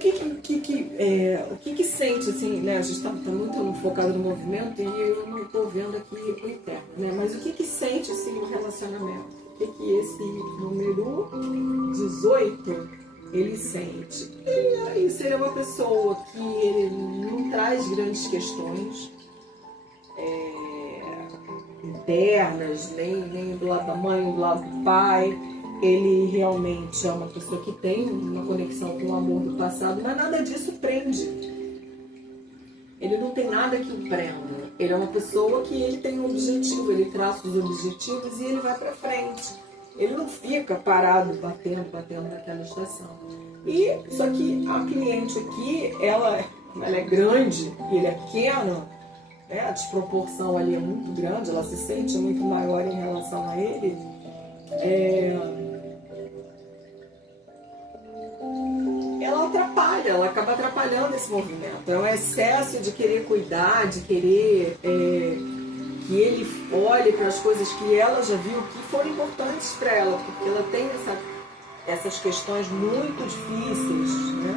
que sente, assim, né? A gente tá muito focado no movimento e eu não tô vendo aqui o interno, né? Mas o que sente, assim, no relacionamento? O que esse número 18 ele sente? Ele é uma pessoa que ele não traz grandes questões internas, nem do lado da mãe, nem do lado do pai. Ele realmente é uma pessoa que tem uma conexão com o amor do passado, mas nada disso prende. Ele não tem nada que o prenda. Ele é uma pessoa que ele tem um objetivo, ele traça os objetivos e ele vai para frente. Ele não fica parado, batendo naquela estação. Só que a cliente aqui, ela é grande e ele é pequeno, né? A desproporção ali é muito grande, ela se sente muito maior em relação a ele. Ela atrapalha, ela acaba atrapalhando esse movimento. É um excesso de querer cuidar, de querer que ele olhe para as coisas que ela já viu que foram importantes para ela, porque ela tem essas questões muito difíceis, né?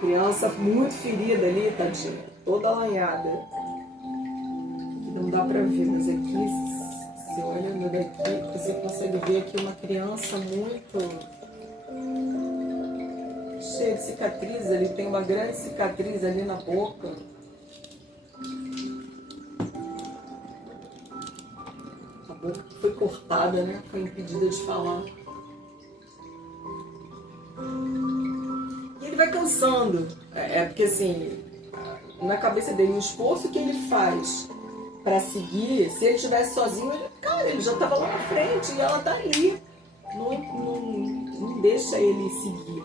Criança muito ferida ali, tadinha, toda arranhada. Que não dá para ver, mas aqui, se olhando daqui, você consegue ver aqui uma criança muito cheia de cicatriz. Ele tem uma grande cicatriz ali na boca. A boca que foi cortada, né? Foi impedida de falar. E ele vai cansando. Porque assim, na cabeça dele, o esforço que ele faz para seguir, se ele estivesse sozinho, ele já estava lá na frente e ela tá ali. Não deixa ele seguir.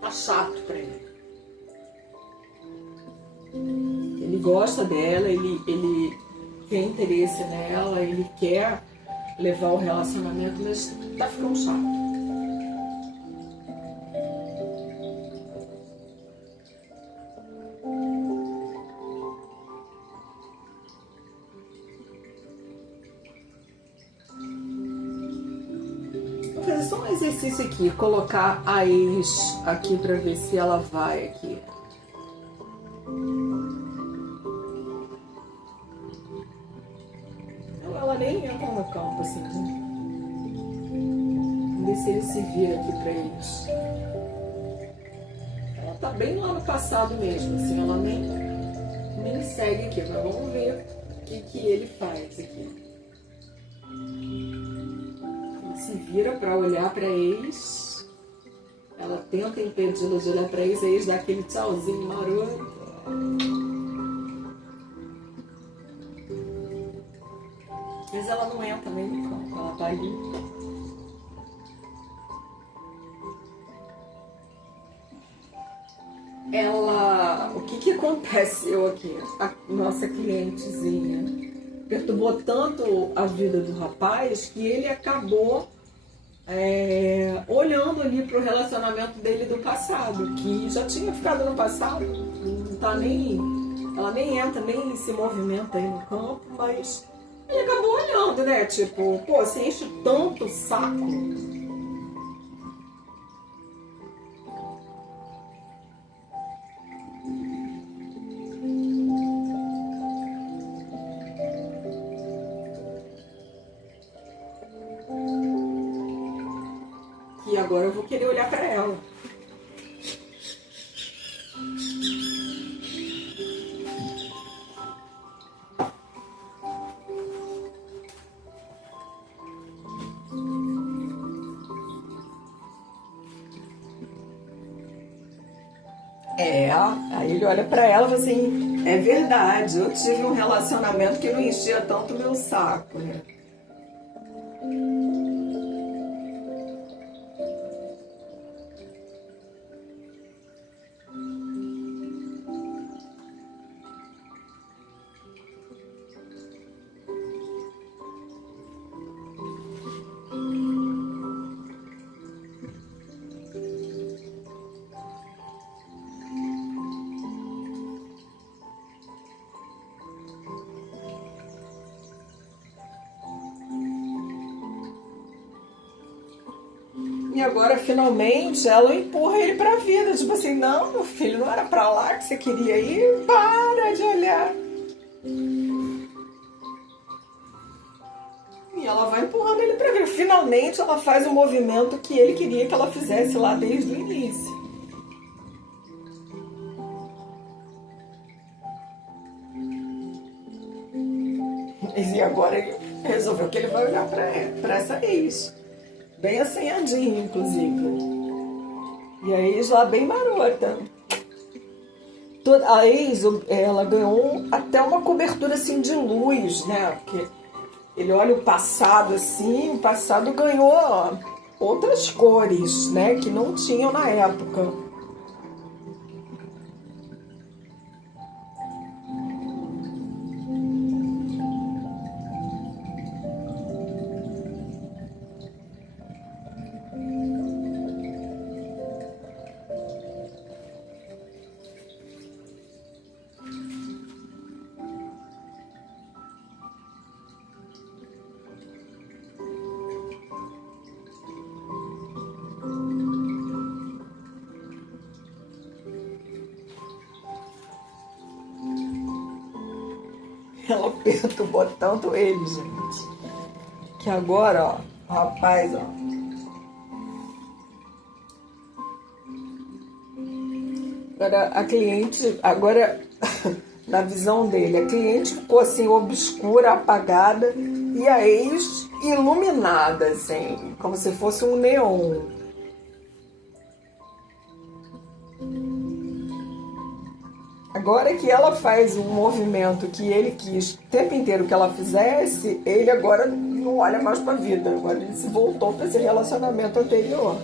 Tá chato pra ele. Ele gosta dela, ele tem interesse nela, ele quer levar o relacionamento, mas tá ficando chato. Vou fazer só um exercício aqui, colocar a ex aqui pra ver se ela vai aqui. Ela nem entra no campo assim, né? Vamos ver se ele se vira aqui pra eles. Ela tá bem lá no passado mesmo, assim, ela nem segue aqui, mas vamos ver o que ele faz aqui. Ele se vira pra olhar pra eles. Ela tenta impedi-la de olhar pra eles, aí eles dão aquele tchauzinho maroto. Mas ela não entra nem no campo, ela tá ali. O que aconteceu aqui? A nossa clientezinha perturbou tanto a vida do rapaz que ele acabou olhando ali pro relacionamento dele do passado, que já tinha ficado no passado, não tá ela nem entra, nem se movimenta aí no campo, mas ele acabou olhando, né? Tipo, pô, você enche tanto o saco. E agora eu vou querer olhar pra ela. Aí ele olha pra ela e fala assim, É verdade, eu tive um relacionamento que não enchia tanto o meu saco, né? E agora, finalmente, ela empurra ele pra vida. Tipo assim, não, meu filho, não era pra lá que você queria ir? Para de olhar. E ela vai empurrando ele pra vida. Finalmente, ela faz o movimento que ele queria que ela fizesse lá desde o início. E agora ele resolveu que ele vai olhar pra essa ex. Bem assanhadinho, inclusive. E a ex lá bem marota. A ex, ela ganhou até uma cobertura assim de luz, né? Porque ele olha o passado assim, o passado ganhou outras cores, né? Que não tinham na época. Ela perturbou tanto ele, gente. Que agora, ó, rapaz, ó. Agora a cliente, agora na visão dele, a cliente ficou assim obscura, apagada e a ex iluminada, assim, como se fosse um neon. Agora que ela faz um movimento que ele quis o tempo inteiro que ela fizesse, ele agora não olha mais para a vida. Agora ele se voltou para esse relacionamento anterior.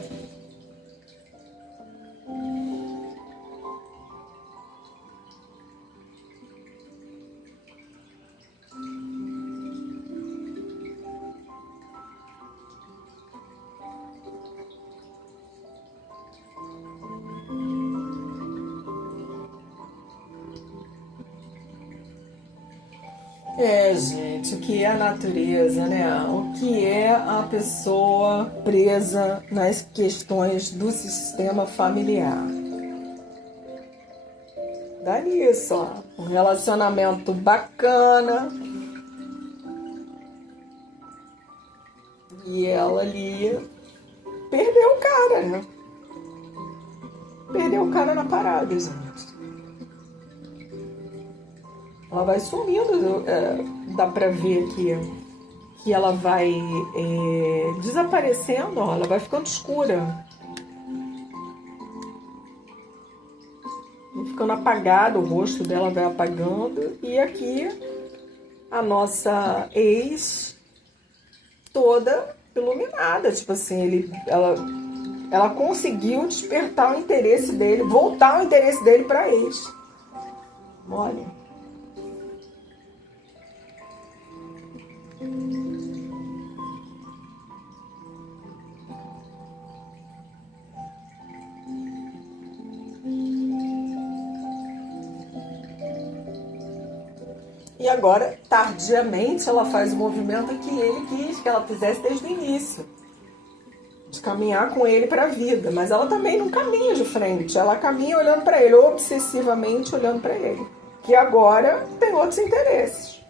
É, gente, o que é a natureza, né? O que é a pessoa presa nas questões do sistema familiar? Dá nisso, ó. Um relacionamento bacana e ela ali perdeu o cara, né? Perdeu o cara na parada, gente. Ela vai sumindo, dá pra ver que ela vai desaparecendo, ó, ela vai ficando escura. Vai ficando apagado, o rosto dela vai apagando. E aqui a nossa ex toda iluminada. Tipo assim, ela conseguiu despertar o interesse dele, voltar o interesse dele pra ex. Olha. E agora, tardiamente, ela faz o movimento que ele quis que ela fizesse desde o início. De caminhar com ele para a vida. Mas ela também não caminha de frente. Ela caminha olhando para ele, obsessivamente olhando para ele. Que agora tem outros interesses.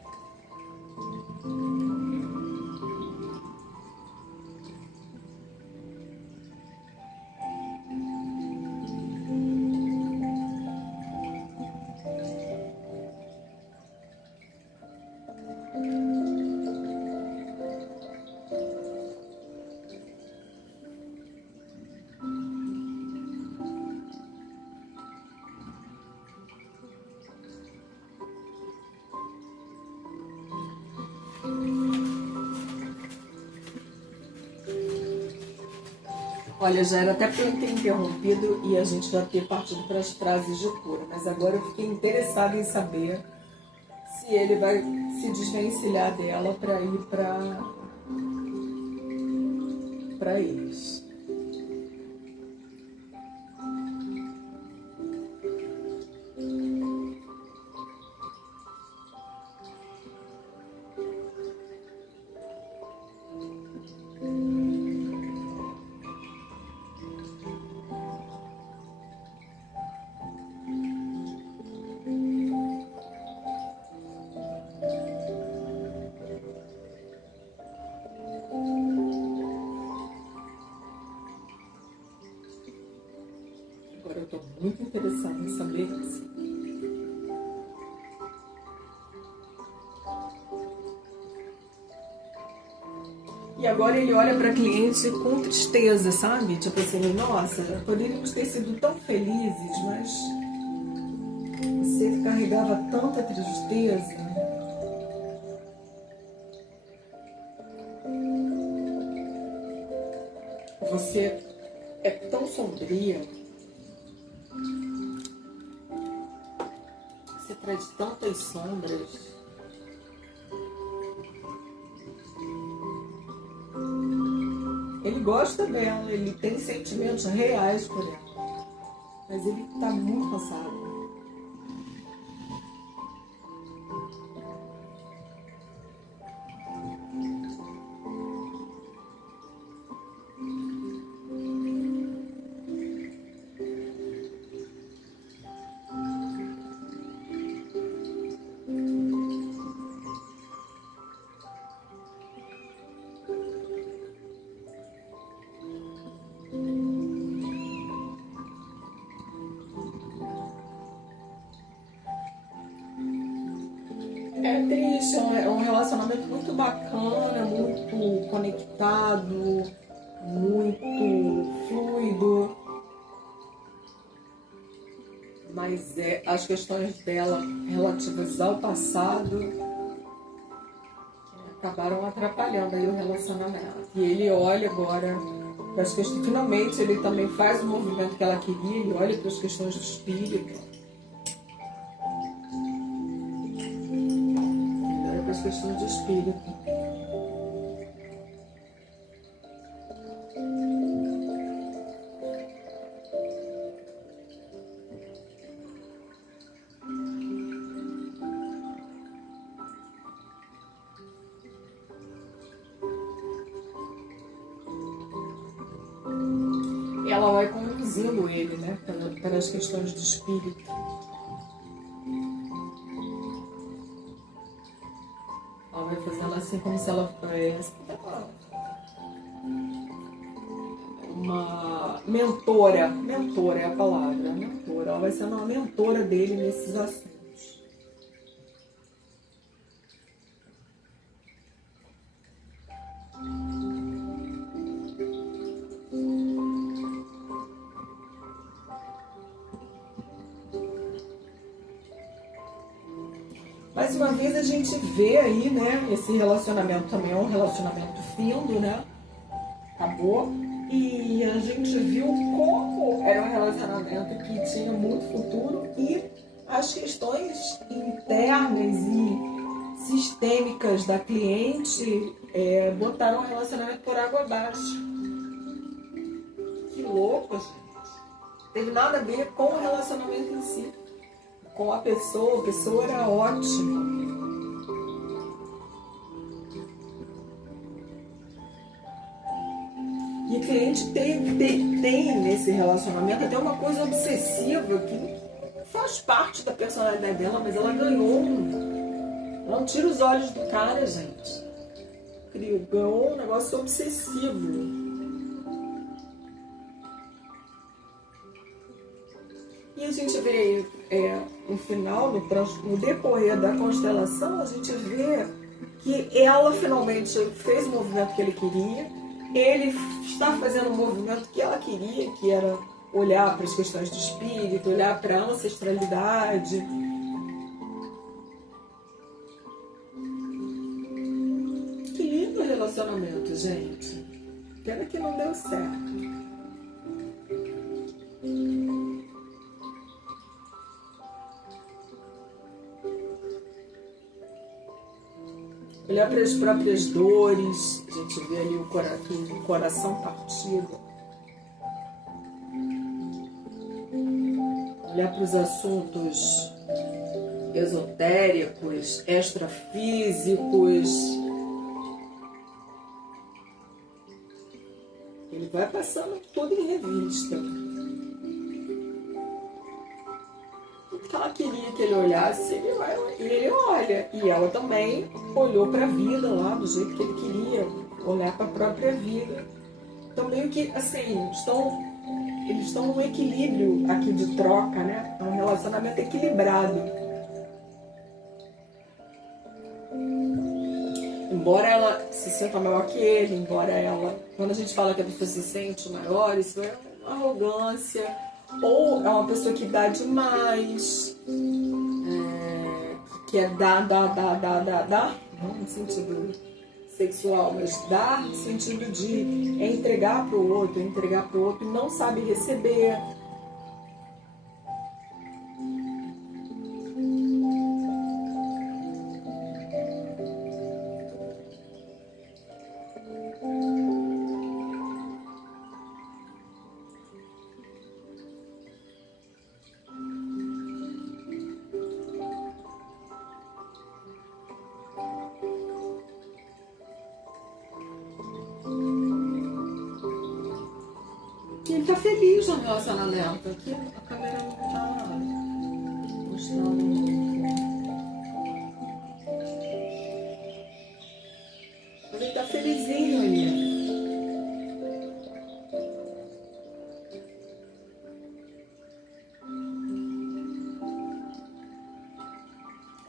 Olha, já era até para eu ter interrompido e a gente já ter partido para as frases de cura, mas agora eu fiquei interessada em saber se ele vai se desvencilhar dela para ir para eles. Agora eu estou muito interessada em saber isso. E agora ele olha para a cliente com tristeza, sabe? Tipo assim, nossa, poderíamos ter sido tão felizes, mas você carregava tanta tristeza. Você é tão sombria. Você traz tantas sombras. Ele gosta dela, ele tem sentimentos reais por ela. Mas ele tá muito cansado. É triste, é um relacionamento muito bacana, muito conectado, muito fluido, mas as questões dela relativas ao passado acabaram atrapalhando aí o relacionamento. E ele olha agora para as questões, finalmente ele também faz o movimento que ela queria, ele olha para as questões do espírito. As questões de espírito. Ela vai conduzindo ele, né, para as questões de espírito. Ela vai fazendo assim como se ela fosse uma mentora. Mentora é a palavra, mentora. Ela vai sendo uma mentora dele nesses assuntos. Mais uma vez a gente vê aí, né, esse relacionamento também é um relacionamento findo, né, acabou, e a gente viu como era um relacionamento que tinha muito futuro e as questões internas e sistêmicas da cliente botaram o relacionamento por água abaixo. Que louco, gente. Teve nada a ver com o relacionamento em si. Com a pessoa era ótima. E a cliente tem nesse relacionamento até uma coisa obsessiva que faz parte da personalidade dela, mas ela ganhou. Ela não tira os olhos do cara, gente. Ganhou um negócio obsessivo. E a gente vê no final, no decorrer da constelação, a gente vê que ela finalmente fez o movimento que ele queria, ele está fazendo o movimento que ela queria, que era olhar para as questões do espírito, olhar para a ancestralidade. Que lindo relacionamento, gente. Pena que não deu certo. Olhar para as próprias dores, a gente vê ali o coração partido. Olhar para os assuntos esotéricos, extrafísicos. Ele vai passando tudo em revista. O que ela queria que ele olhasse, ele olha. E ela também olhou para a vida lá, do jeito que ele queria, olhar para a própria vida. Então, meio que, assim, eles estão num equilíbrio aqui de troca, né? É um relacionamento equilibrado. Embora ela se sinta maior que ele, embora ela... Quando a gente fala que a pessoa se sente maior, isso é uma arrogância. Ou é uma pessoa que dá demais, que é dar, não no sentido sexual, mas dar no sentido de entregar para o outro e não sabe receber. Ele tá feliz no relacionamento. Aqui a câmera não tá mostrando muito. Mas ele tá felizinho ali.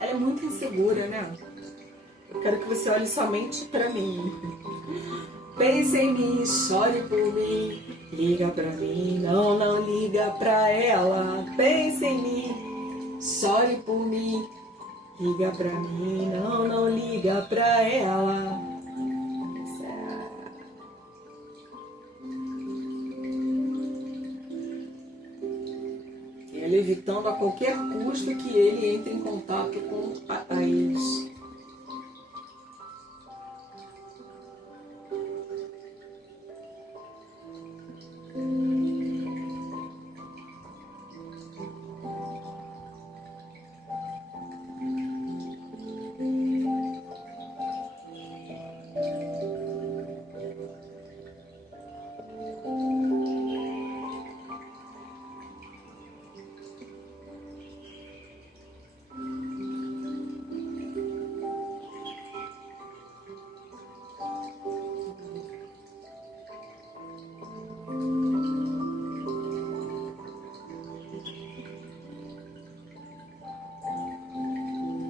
Ela é muito insegura, né? Eu quero que você olhe somente pra mim. Pense em mim, chore por mim, liga pra mim, não liga pra ela. Pense em mim, chore por mim, liga pra mim, não liga pra ela. Ele evitando a qualquer custo que ele entre em contato com a ex.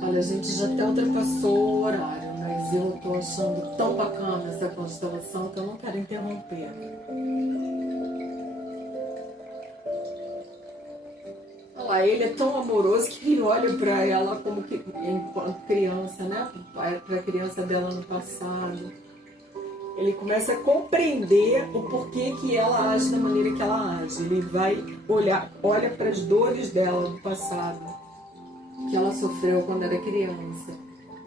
Olha, a gente já até ultrapassou o horário, mas eu tô achando tão bacana essa constelação que eu não quero interromper. Olha lá, ele é tão amoroso que ele olha pra ela como que enquanto criança, né? Pra criança dela no passado. Ele começa a compreender o porquê que ela age da maneira que ela age. Ele vai olha para as dores dela do passado, que ela sofreu quando era criança,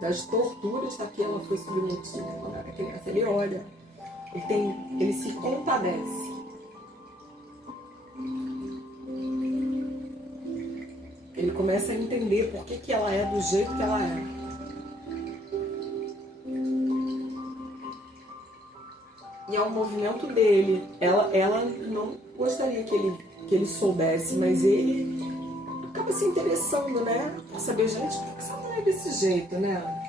das torturas a que ela foi submetida quando era criança. Ele olha, ele se compadece. Ele começa a entender por que ela é do jeito que ela é. E é um movimento dele. Ela não gostaria que ele soubesse, mas ele acaba se interessando, né? Pra saber, gente, por que essa mulher é desse jeito, né?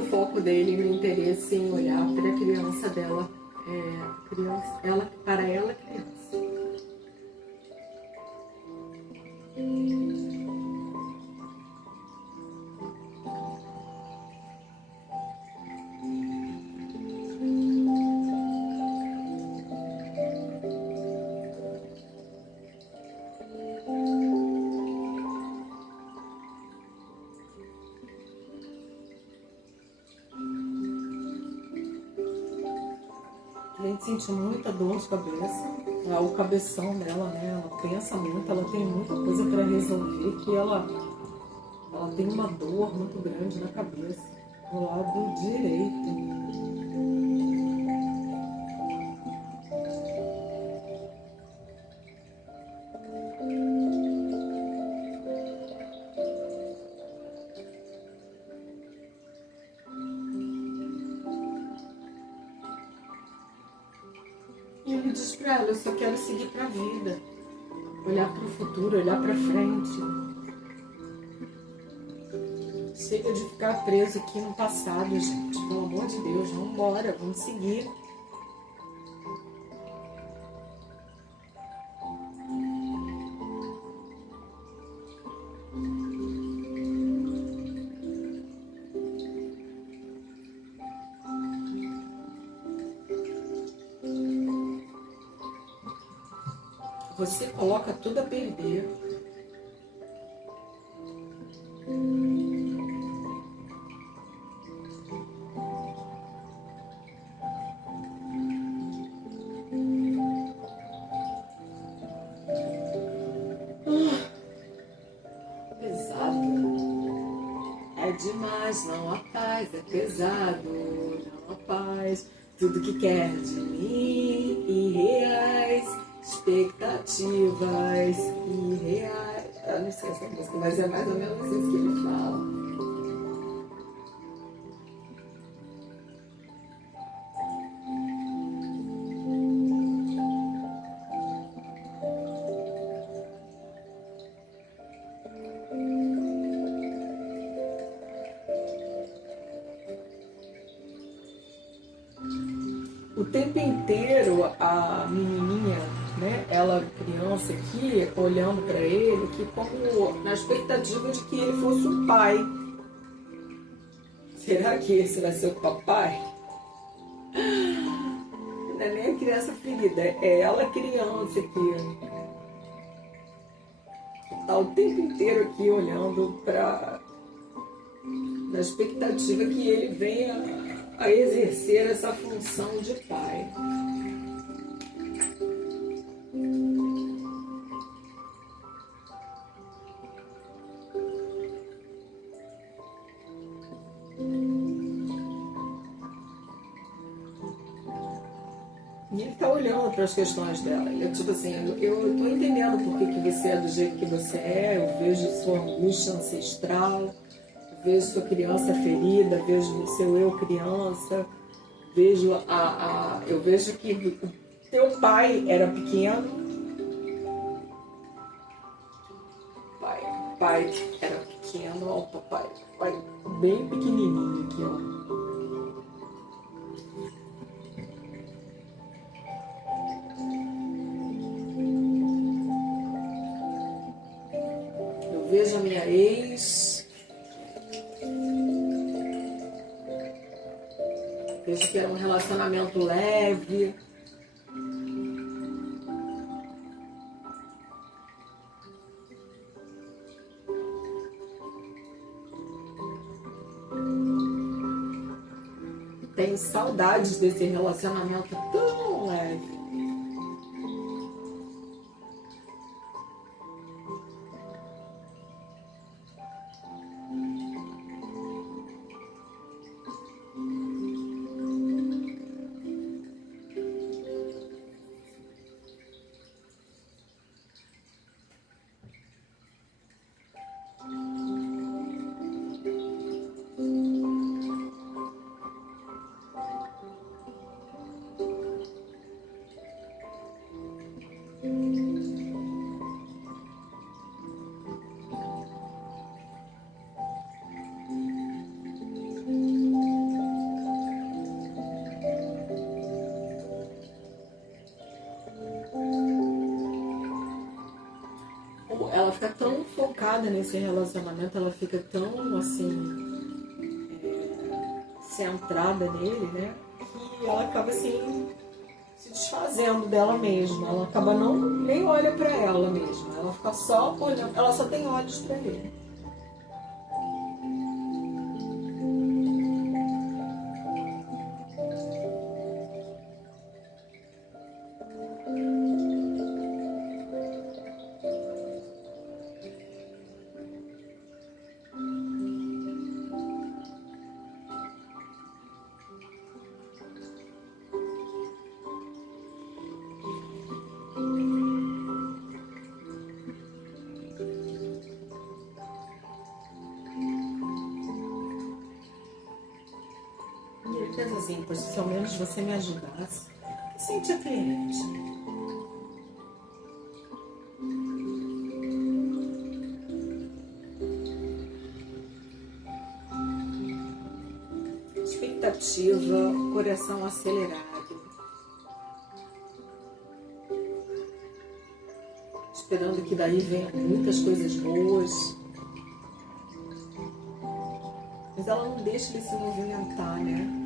o foco dele e o interesse em olhar para a criança dela, para ela criança. A gente sente muita dor de cabeça, o cabeção dela, né? Ela pensa muito, ela tem muita coisa para resolver, que ela tem uma dor muito grande na cabeça, do lado direito. E ele diz pra ela, eu só quero seguir pra vida, olhar pro futuro, olhar pra frente. Chega de ficar preso aqui no passado, gente. Pelo amor de Deus, vamos embora, vamos seguir. Você coloca tudo a perder. Pesado. É demais, não há paz. É pesado, não há paz. Tudo que quer de mim, irreais. Expectativas irreais. Eu não esqueço a música, mas é mais ou menos isso que ele fala. O tempo inteiro a menininha, né, ela criança aqui, olhando para ele, que como na expectativa de que ele fosse um pai. Será que esse vai ser o papai? Não é nem a criança ferida, é ela criança aqui. Tá o tempo inteiro aqui olhando para na expectativa que ele venha a exercer essa função de pai. E ele tá olhando para as questões dela. Ele é tipo assim, eu tô entendendo por que você é do jeito que você é, eu vejo sua angústia ancestral, vejo sua criança ferida, vejo o seu eu criança, eu vejo que o teu pai era pequeno, o pai era pequeno, ó, o papai bem pequenininho aqui, ó. Eu vejo a minha ex, vejo que era um relacionamento leve. Tenho saudades desse relacionamento tão leve. centrada nesse relacionamento, ela fica tão assim, centrada nele, né? Que ela acaba assim se desfazendo dela mesma. Ela acaba nem olha para ela mesma. Ela fica só olhando, ela só tem olhos para ele. Pensa assim, pois se ao menos você me ajudasse, sentia cliente. Expectativa, coração acelerado, esperando que daí venham muitas coisas boas, mas ela não deixa ele se movimentar, né?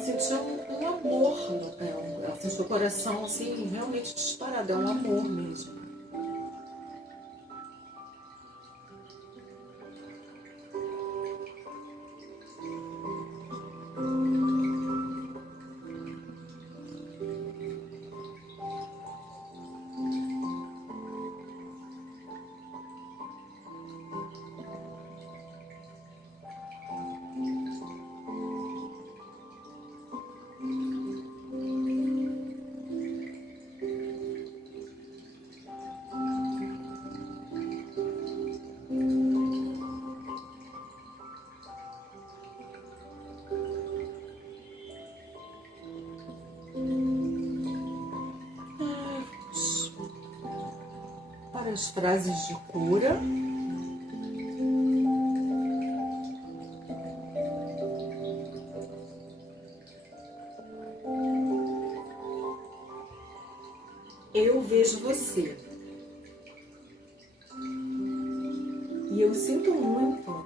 Sentiu um amor, ela sentiu o coração assim, realmente disparado, é um amor mesmo. Para as frases de cura. Eu vejo você. E eu sinto muito,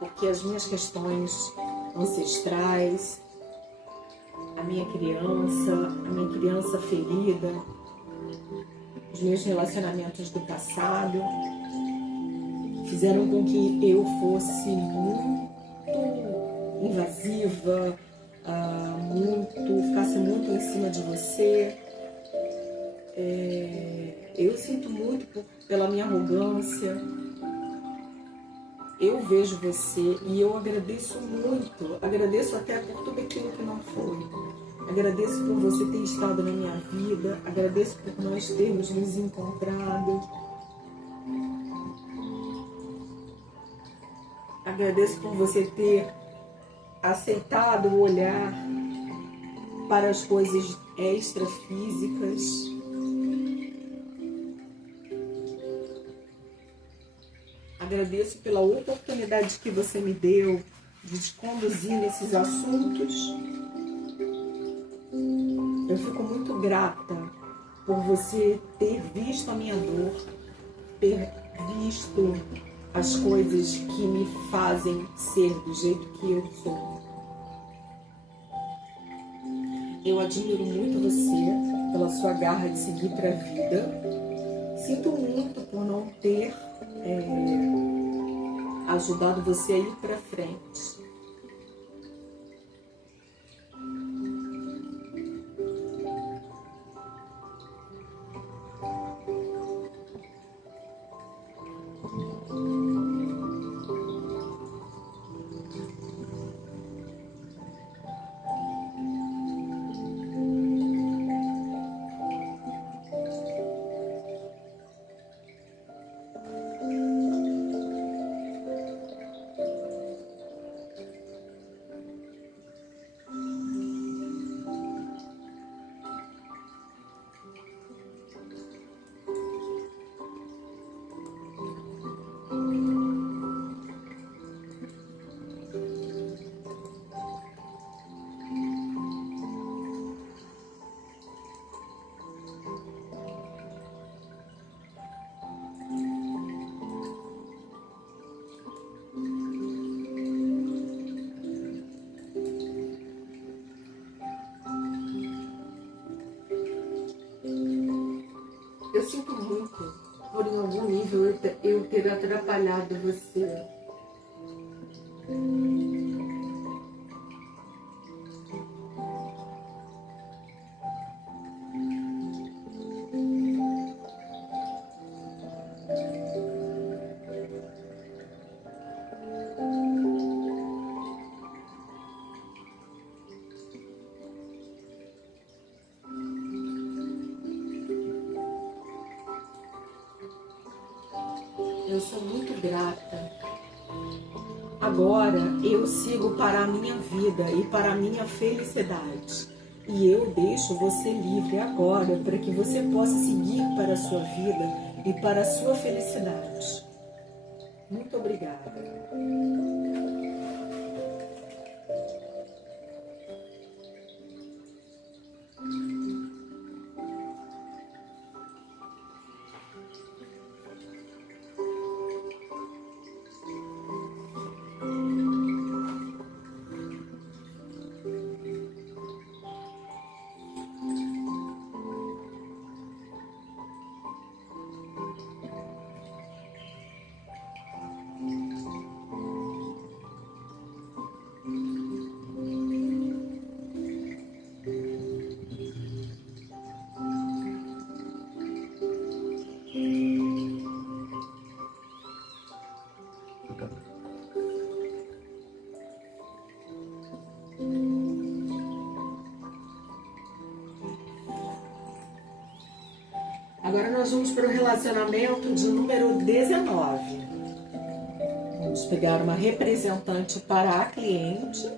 porque as minhas questões ancestrais, a minha criança ferida, os meus relacionamentos do passado, fizeram com que eu fosse muito invasiva, ficasse muito em cima de você. Eu sinto muito pela minha arrogância. Eu vejo você e eu agradeço muito, agradeço até por tudo aquilo que não foi. Agradeço por você ter estado na minha vida, agradeço por nós termos nos encontrado. Agradeço por você ter aceitado o olhar para as coisas extrafísicas. Agradeço pela oportunidade que você me deu de te conduzir nesses assuntos. Eu fico muito grata por você ter visto a minha dor, ter visto as coisas que me fazem ser do jeito que eu sou. Eu admiro muito você pela sua garra de seguir para a vida. Sinto muito por não ter ajudado você a ir para frente. sinto muito por em algum nível eu ter atrapalhado você. Eu sou muito grata. Agora eu sigo para a minha vida e para a minha felicidade. E eu deixo você livre agora para que você possa seguir para a sua vida e para a sua felicidade. Muito obrigada. Agora nós vamos para o relacionamento de número 19. Vamos pegar uma representante para a cliente.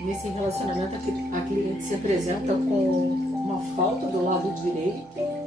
Nesse relacionamento, a cliente se apresenta com uma falta do lado direito.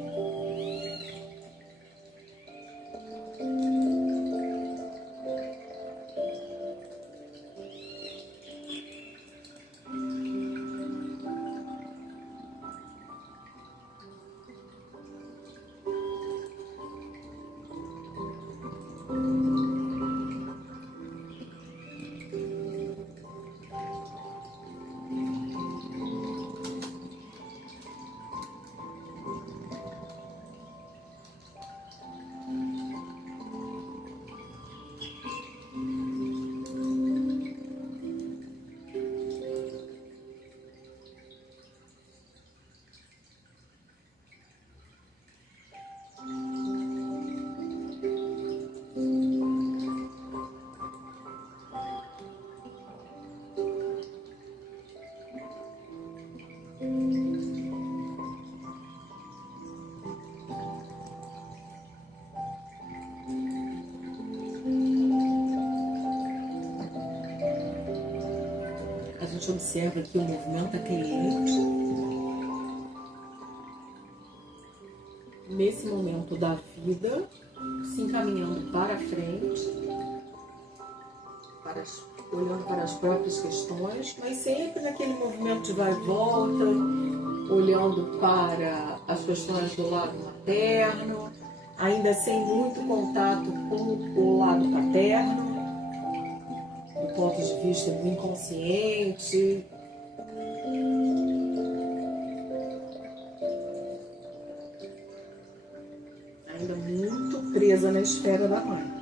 A gente observa aqui o movimento da cliente. Nesse momento da vida, se encaminhando para frente, olhando para as próprias questões, mas sempre naquele movimento de vai e volta, olhando para as questões do lado materno, ainda sem muito contato com o lado paterno, do ponto de vista do inconsciente. Ainda muito presa na esfera da mãe.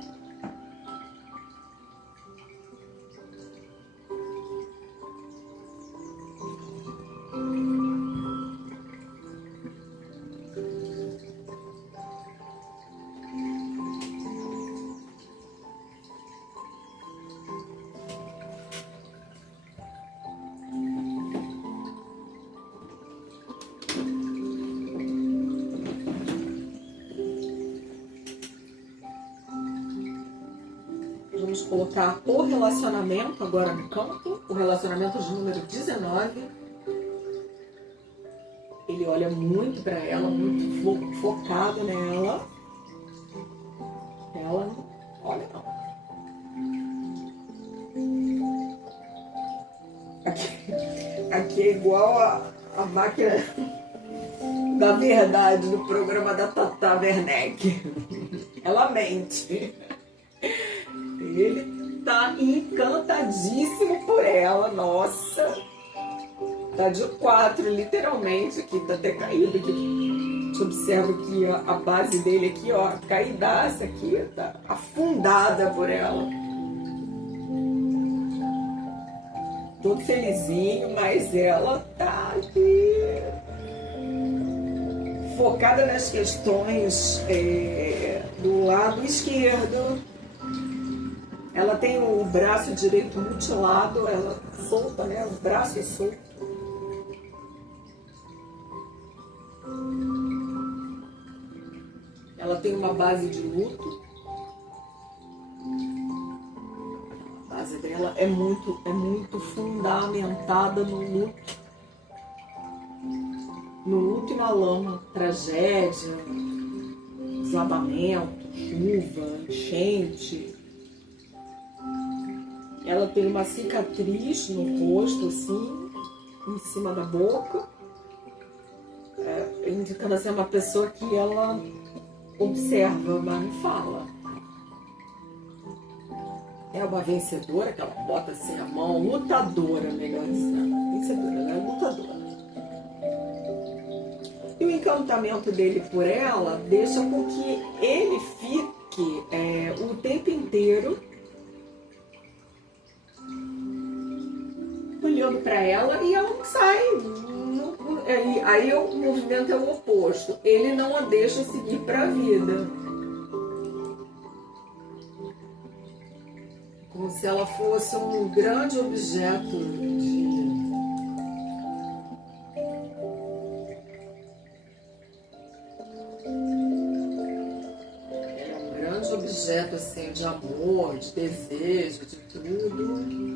Vamos colocar o relacionamento agora no campo, o relacionamento de número 19. Ele olha muito para ela, muito focado nela. Ela não olha não. Aqui igual a máquina da verdade do programa da Tata Werneck. Ela mente. Ele tá encantadíssimo por ela, nossa. Tá de 4, literalmente, aqui, tá até caído aqui. A gente observa que a base dele aqui, ó, caidaça aqui, tá afundada por ela. Todo felizinho, mas ela tá aqui focada nas questões do lado esquerdo. Ela tem o braço direito mutilado, ela solta, né? O braço é solto. Ela tem uma base de luto. A base dela é muito fundamentada no luto. No luto e na lama. Tragédia, desabamento, chuva, enchente. Ela tem uma cicatriz no rosto, assim, em cima da boca, indicando assim, uma pessoa que ela observa, mas não fala. É uma vencedora, que ela bota assim a mão, lutadora, melhor dizendo. Vencedora, ela é lutadora. E o encantamento dele por ela deixa com que ele fique o tempo inteiro olhando para ela e ela não sai. Aí o movimento é o oposto. Ele não a deixa seguir para a vida. Como se ela fosse um grande objeto de... É um grande objeto assim, de amor, de desejo, de tudo.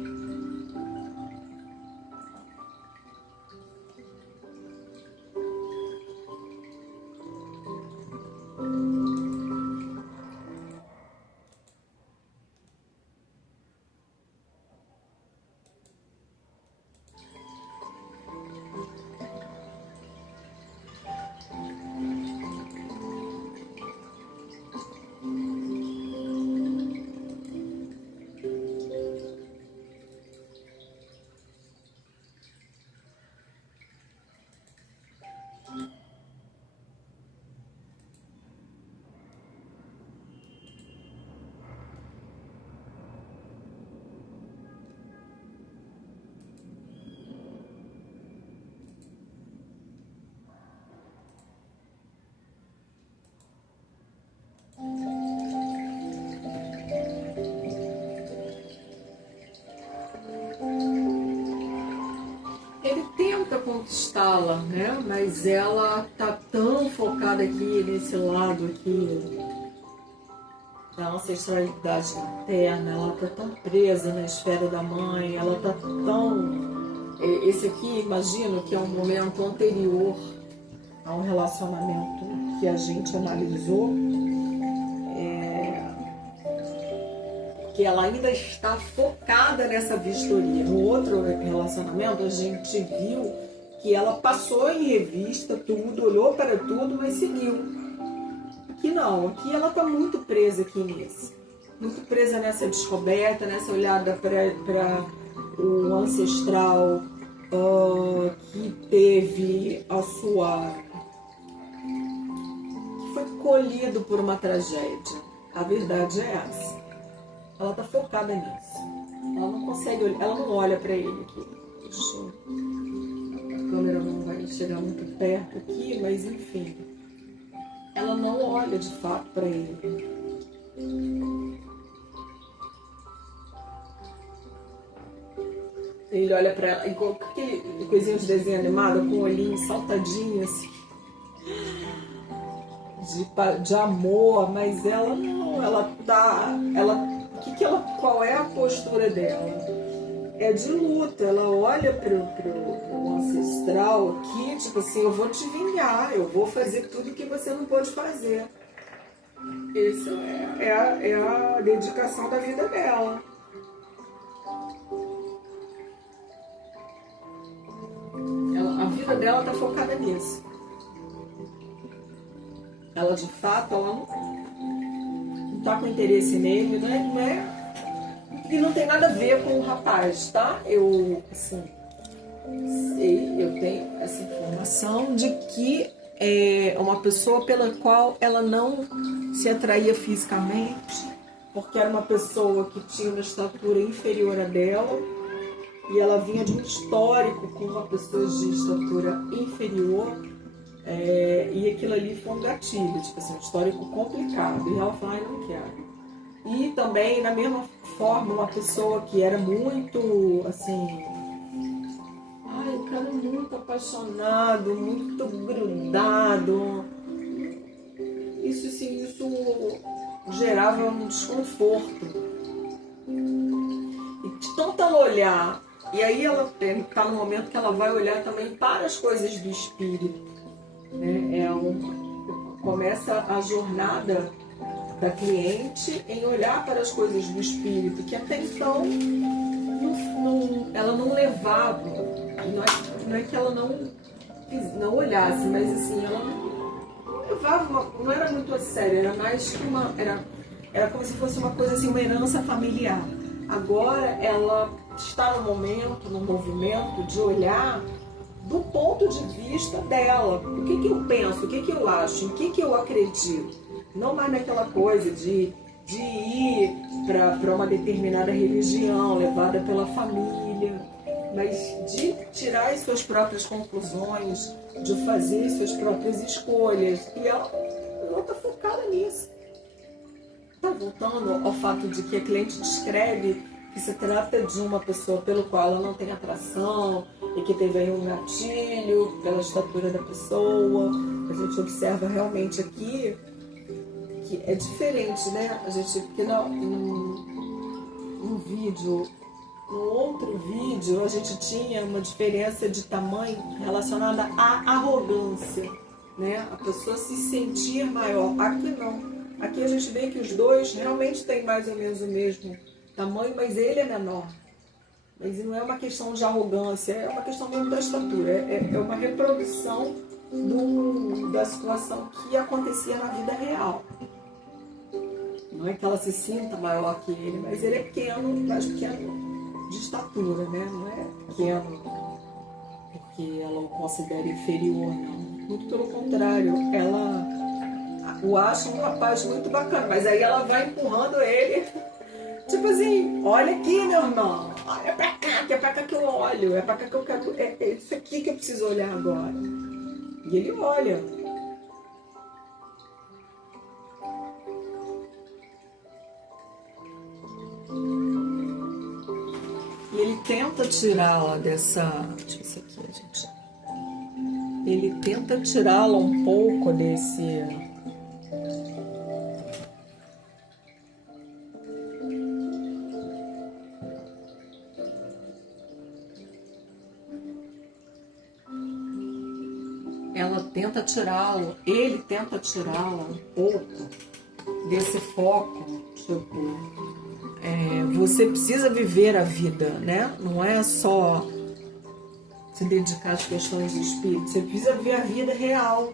Conquistá-la, né? Mas ela tá tão focada aqui nesse lado aqui da ancestralidade materna, ela tá tão presa na esfera da mãe, ela tá tão... Esse aqui, imagino que é um momento anterior a um relacionamento que a gente analisou, que ela ainda está focada nessa vistoria. No outro relacionamento, a gente viu que ela passou em revista tudo, olhou para tudo, mas seguiu. Aqui não, aqui ela está muito presa aqui nisso. Muito presa nessa descoberta, nessa olhada para o ancestral que teve a sua... que foi colhido por uma tragédia. A verdade é essa. Ela está focada nisso. Ela não consegue, ela não olha para ele aqui. A câmera não vai chegar muito perto aqui, mas enfim. Ela não olha de fato para ele. Ele olha para ela, igual aquele coisinha de desenho animado, com o olhinho saltadinho assim. De amor, mas ela não, ela tá... qual é a postura dela? É de luta, ela olha pro ancestral aqui, tipo assim, eu vou te vingar, eu vou fazer tudo que você não pode fazer. Isso é a dedicação da vida dela. vida dela está focada nisso. Ela de fato, ela não está com interesse nele, não é, e não tem nada a ver com o rapaz, tá? Eu, assim, eu tenho essa informação de que é uma pessoa pela qual ela não se atraía fisicamente, porque era uma pessoa que tinha uma estatura inferior à dela, e ela vinha de um histórico com uma pessoa de estatura inferior, e aquilo ali foi um gatilho, tipo assim, um histórico complicado, e ela falou, ai, não quero. E também, da mesma forma, uma pessoa que era muito, assim, o cara muito apaixonado, muito grudado. Isso gerava um desconforto. E de tanto ela olhar, e aí ela está no momento que ela vai olhar também para as coisas do espírito. Né? Começa a jornada da cliente em olhar para as coisas do espírito, que até então ela não levava. Não é que ela não olhasse, mas assim, ela não levava, não era muito a sério, era mais que era como se fosse uma coisa assim, uma herança familiar. Agora ela está no momento, no movimento de olhar do ponto de vista dela. O que eu penso, o que eu acho, em que eu acredito. Não mais naquela coisa de ir para uma determinada religião levada pela família, mas de tirar as suas próprias conclusões, de fazer as suas próprias escolhas. E ela está focada nisso. Está voltando ao fato de que a cliente descreve que se trata de uma pessoa pelo qual ela não tem atração e que teve aí um gatilho pela estatura da pessoa. A gente observa realmente aqui que é diferente, né? A gente, porque num vídeo, no outro vídeo, a gente tinha uma diferença de tamanho relacionada à arrogância, né? A pessoa se sentir maior. Aqui não. Aqui a gente vê que os dois realmente têm mais ou menos o mesmo tamanho, mas ele é menor. Mas não é uma questão de arrogância, é uma questão mesmo da estatura. É uma reprodução da situação que acontecia na vida real. Não é que ela se sinta maior que ele, mas ele é pequeno, mais pequeno de estatura, né? Não é pequeno porque ela o considera inferior, não. Muito pelo contrário, ela o acha um rapaz muito bacana, mas aí ela vai empurrando ele, tipo assim, olha aqui, meu irmão, olha pra cá, que é pra cá que eu olho, é pra cá que eu quero, é isso aqui que eu preciso olhar agora. E ele olha. E ele tenta tirá-la dessa... Deixa eu ver isso aqui, gente. Ele tenta tirá-la um pouco desse... Ele tenta tirá-la um pouco desse foco, tipo, você precisa viver a vida, né? Não é só se dedicar às questões do espírito, você precisa viver a vida real.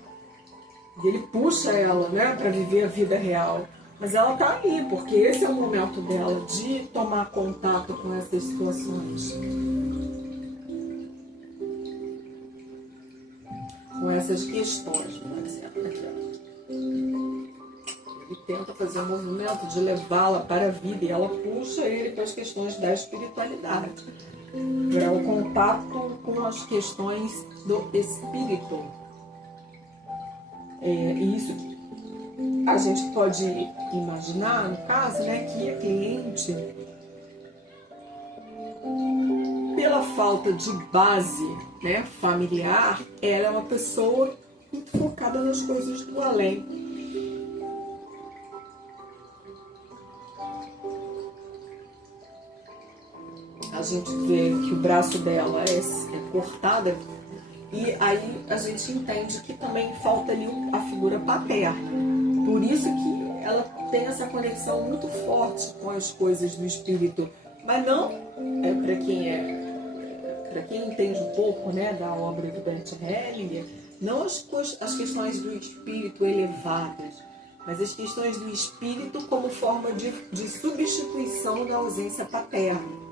E ele puxa ela, né, para viver a vida real. Mas ela tá ali, porque esse é o momento dela de tomar contato com essas situações. Com essas questões, por exemplo, aqui, ó. Ele tenta fazer um movimento de levá-la para a vida e ela puxa ele para as questões da espiritualidade, para o contato com as questões do espírito. E isso a gente pode imaginar, no caso, né, que a cliente, pela falta de base, né, familiar, ela é uma pessoa muito focada nas coisas do além. A gente vê que o braço dela é cortado e aí a gente entende que também falta ali a figura paterna. Por isso que ela tem essa conexão muito forte com as coisas do espírito, mas não para quem para quem entende um pouco, né, da obra do Bert Hellinger, não as questões do espírito elevadas, mas as questões do espírito como forma de substituição da ausência paterna.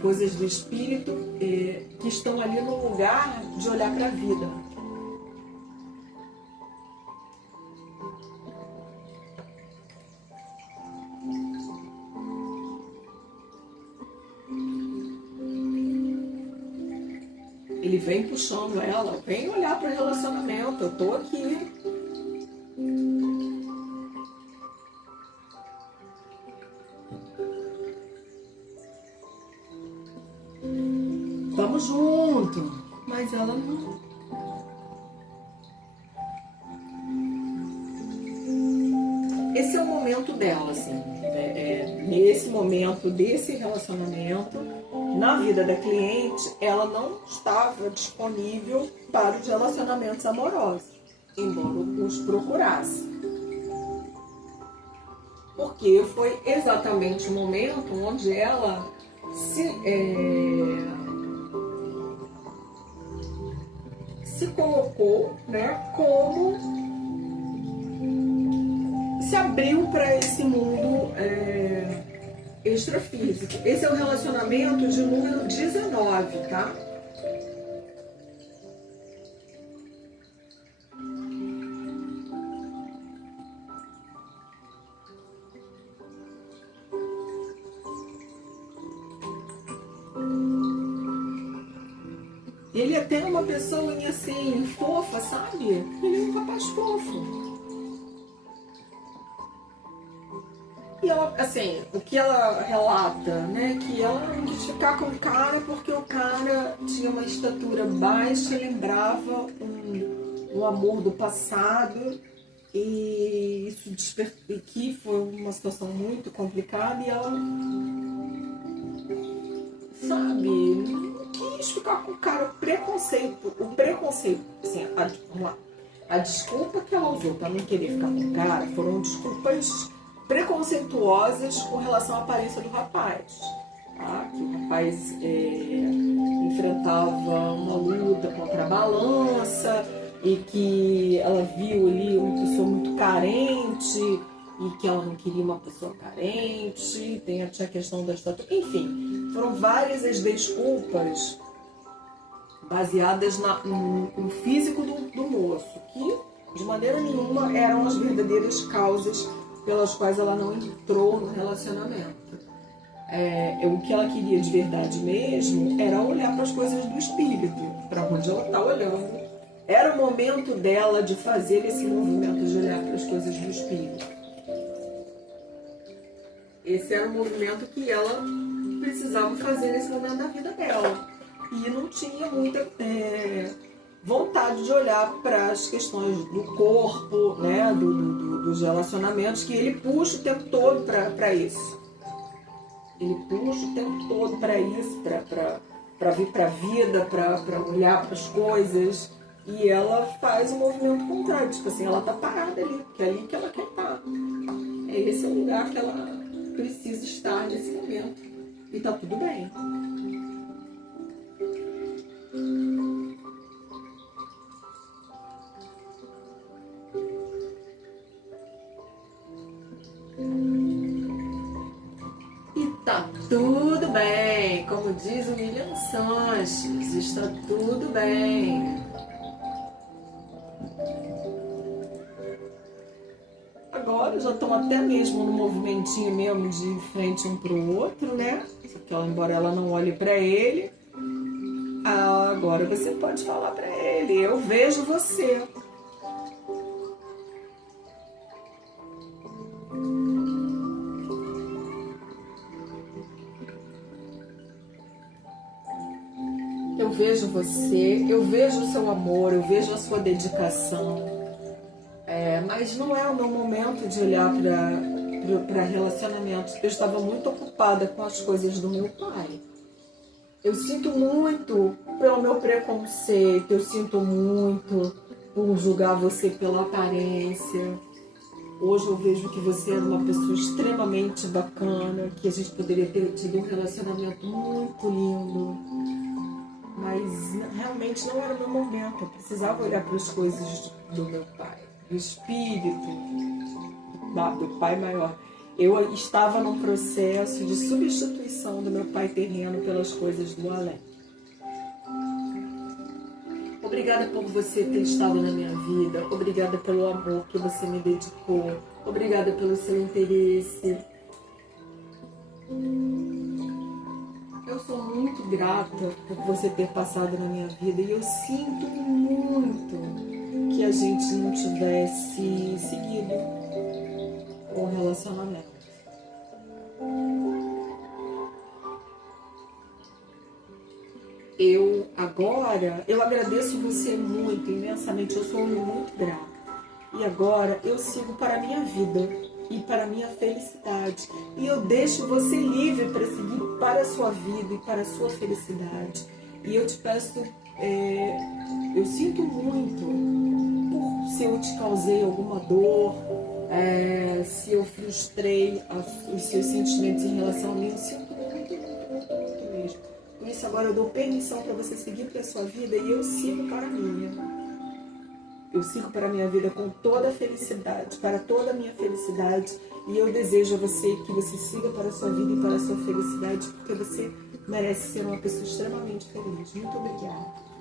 Coisas do espírito que estão ali no lugar de olhar para a vida. Ele vem puxando ela, vem olhar para o relacionamento, eu tô aqui. Tamo junto, mas ela não. Esse é o momento dela, assim. Nesse momento desse relacionamento, na vida da cliente, ela não estava disponível para os relacionamentos amorosos, embora os procurasse. Porque foi exatamente o momento onde ela se colocou, né, como se abriu para esse mundo extrafísico. Esse é o relacionamento de número 19, tá? Ele é até uma pessoa assim, fofa, sabe? Ele é um rapaz fofo. E ela, assim, o que ela relata, né? Que ela não quis ficar com o cara porque o cara tinha uma estatura baixa, lembrava um amor do passado. E isso que foi uma situação muito complicada e ela, sabe, não quis ficar com o cara. O preconceito, assim, vamos lá. A desculpa que ela usou para não querer ficar com o cara foram desculpas preconceituosas com relação à aparência do rapaz, tá? Que o rapaz enfrentava uma luta contra a balança e que ela viu ali uma pessoa muito carente e que ela não queria uma pessoa carente, tinha a questão da estatura, enfim, foram várias as desculpas baseadas no físico do moço, que de maneira nenhuma eram as verdadeiras causas pelas quais ela não entrou no relacionamento. O que ela queria de verdade mesmo era olhar para as coisas do espírito, para onde ela está olhando. Era o momento dela de fazer esse movimento de olhar para as coisas do espírito. Esse era o movimento que ela precisava fazer nesse momento da vida dela. E não tinha muita vontade de olhar para as questões do corpo, né, dos relacionamentos, que ele puxa o tempo todo para isso. Ele puxa o tempo todo para isso, para vir para a vida, para olhar para as coisas. E ela faz um movimento contrário, tipo assim, ela tá parada ali, porque é ali que ela quer estar. Esse é o lugar que ela precisa estar nesse momento. E tá tudo bem. Tá tudo bem, como diz o William Sanches, está tudo bem. Agora já estão até mesmo no movimentinho mesmo de frente um para o outro, né? Porque embora ela não olhe para ele, agora você pode falar para ele: eu vejo você. Eu vejo você, eu vejo o seu amor, eu vejo a sua dedicação. Mas não é o meu momento de olhar para relacionamentos. Eu estava muito ocupada com as coisas do meu pai. Eu sinto muito pelo meu preconceito, eu sinto muito por julgar você pela aparência. Hoje eu vejo que você era uma pessoa extremamente bacana, que a gente poderia ter tido um relacionamento muito lindo, mas realmente não era o meu momento. Eu precisava olhar para as coisas do meu pai, do espírito do pai maior. Eu estava num processo de substituição do meu pai terreno pelas coisas do além. Obrigada por você ter estado na minha vida. Obrigada pelo amor que você me dedicou. Obrigada pelo seu interesse. Eu sou muito grata por você ter passado na minha vida e eu sinto muito que a gente não tivesse seguido o relacionamento. Eu agradeço você muito, imensamente, eu sou muito grata. E agora eu sigo para a minha vida e para a minha felicidade. E eu deixo você livre para seguir para a sua vida e para a sua felicidade. E eu te peço, eu sinto muito se eu te causei alguma dor, se eu frustrei os seus sentimentos em relação a mim, eu sinto muito mesmo. Por isso agora eu dou permissão para você seguir para a sua vida e eu sigo para a minha. Eu sigo para a minha vida com toda a felicidade, para toda a minha felicidade. E eu desejo a você que você siga para a sua vida e para a sua felicidade, porque você merece ser uma pessoa extremamente feliz. Muito obrigada.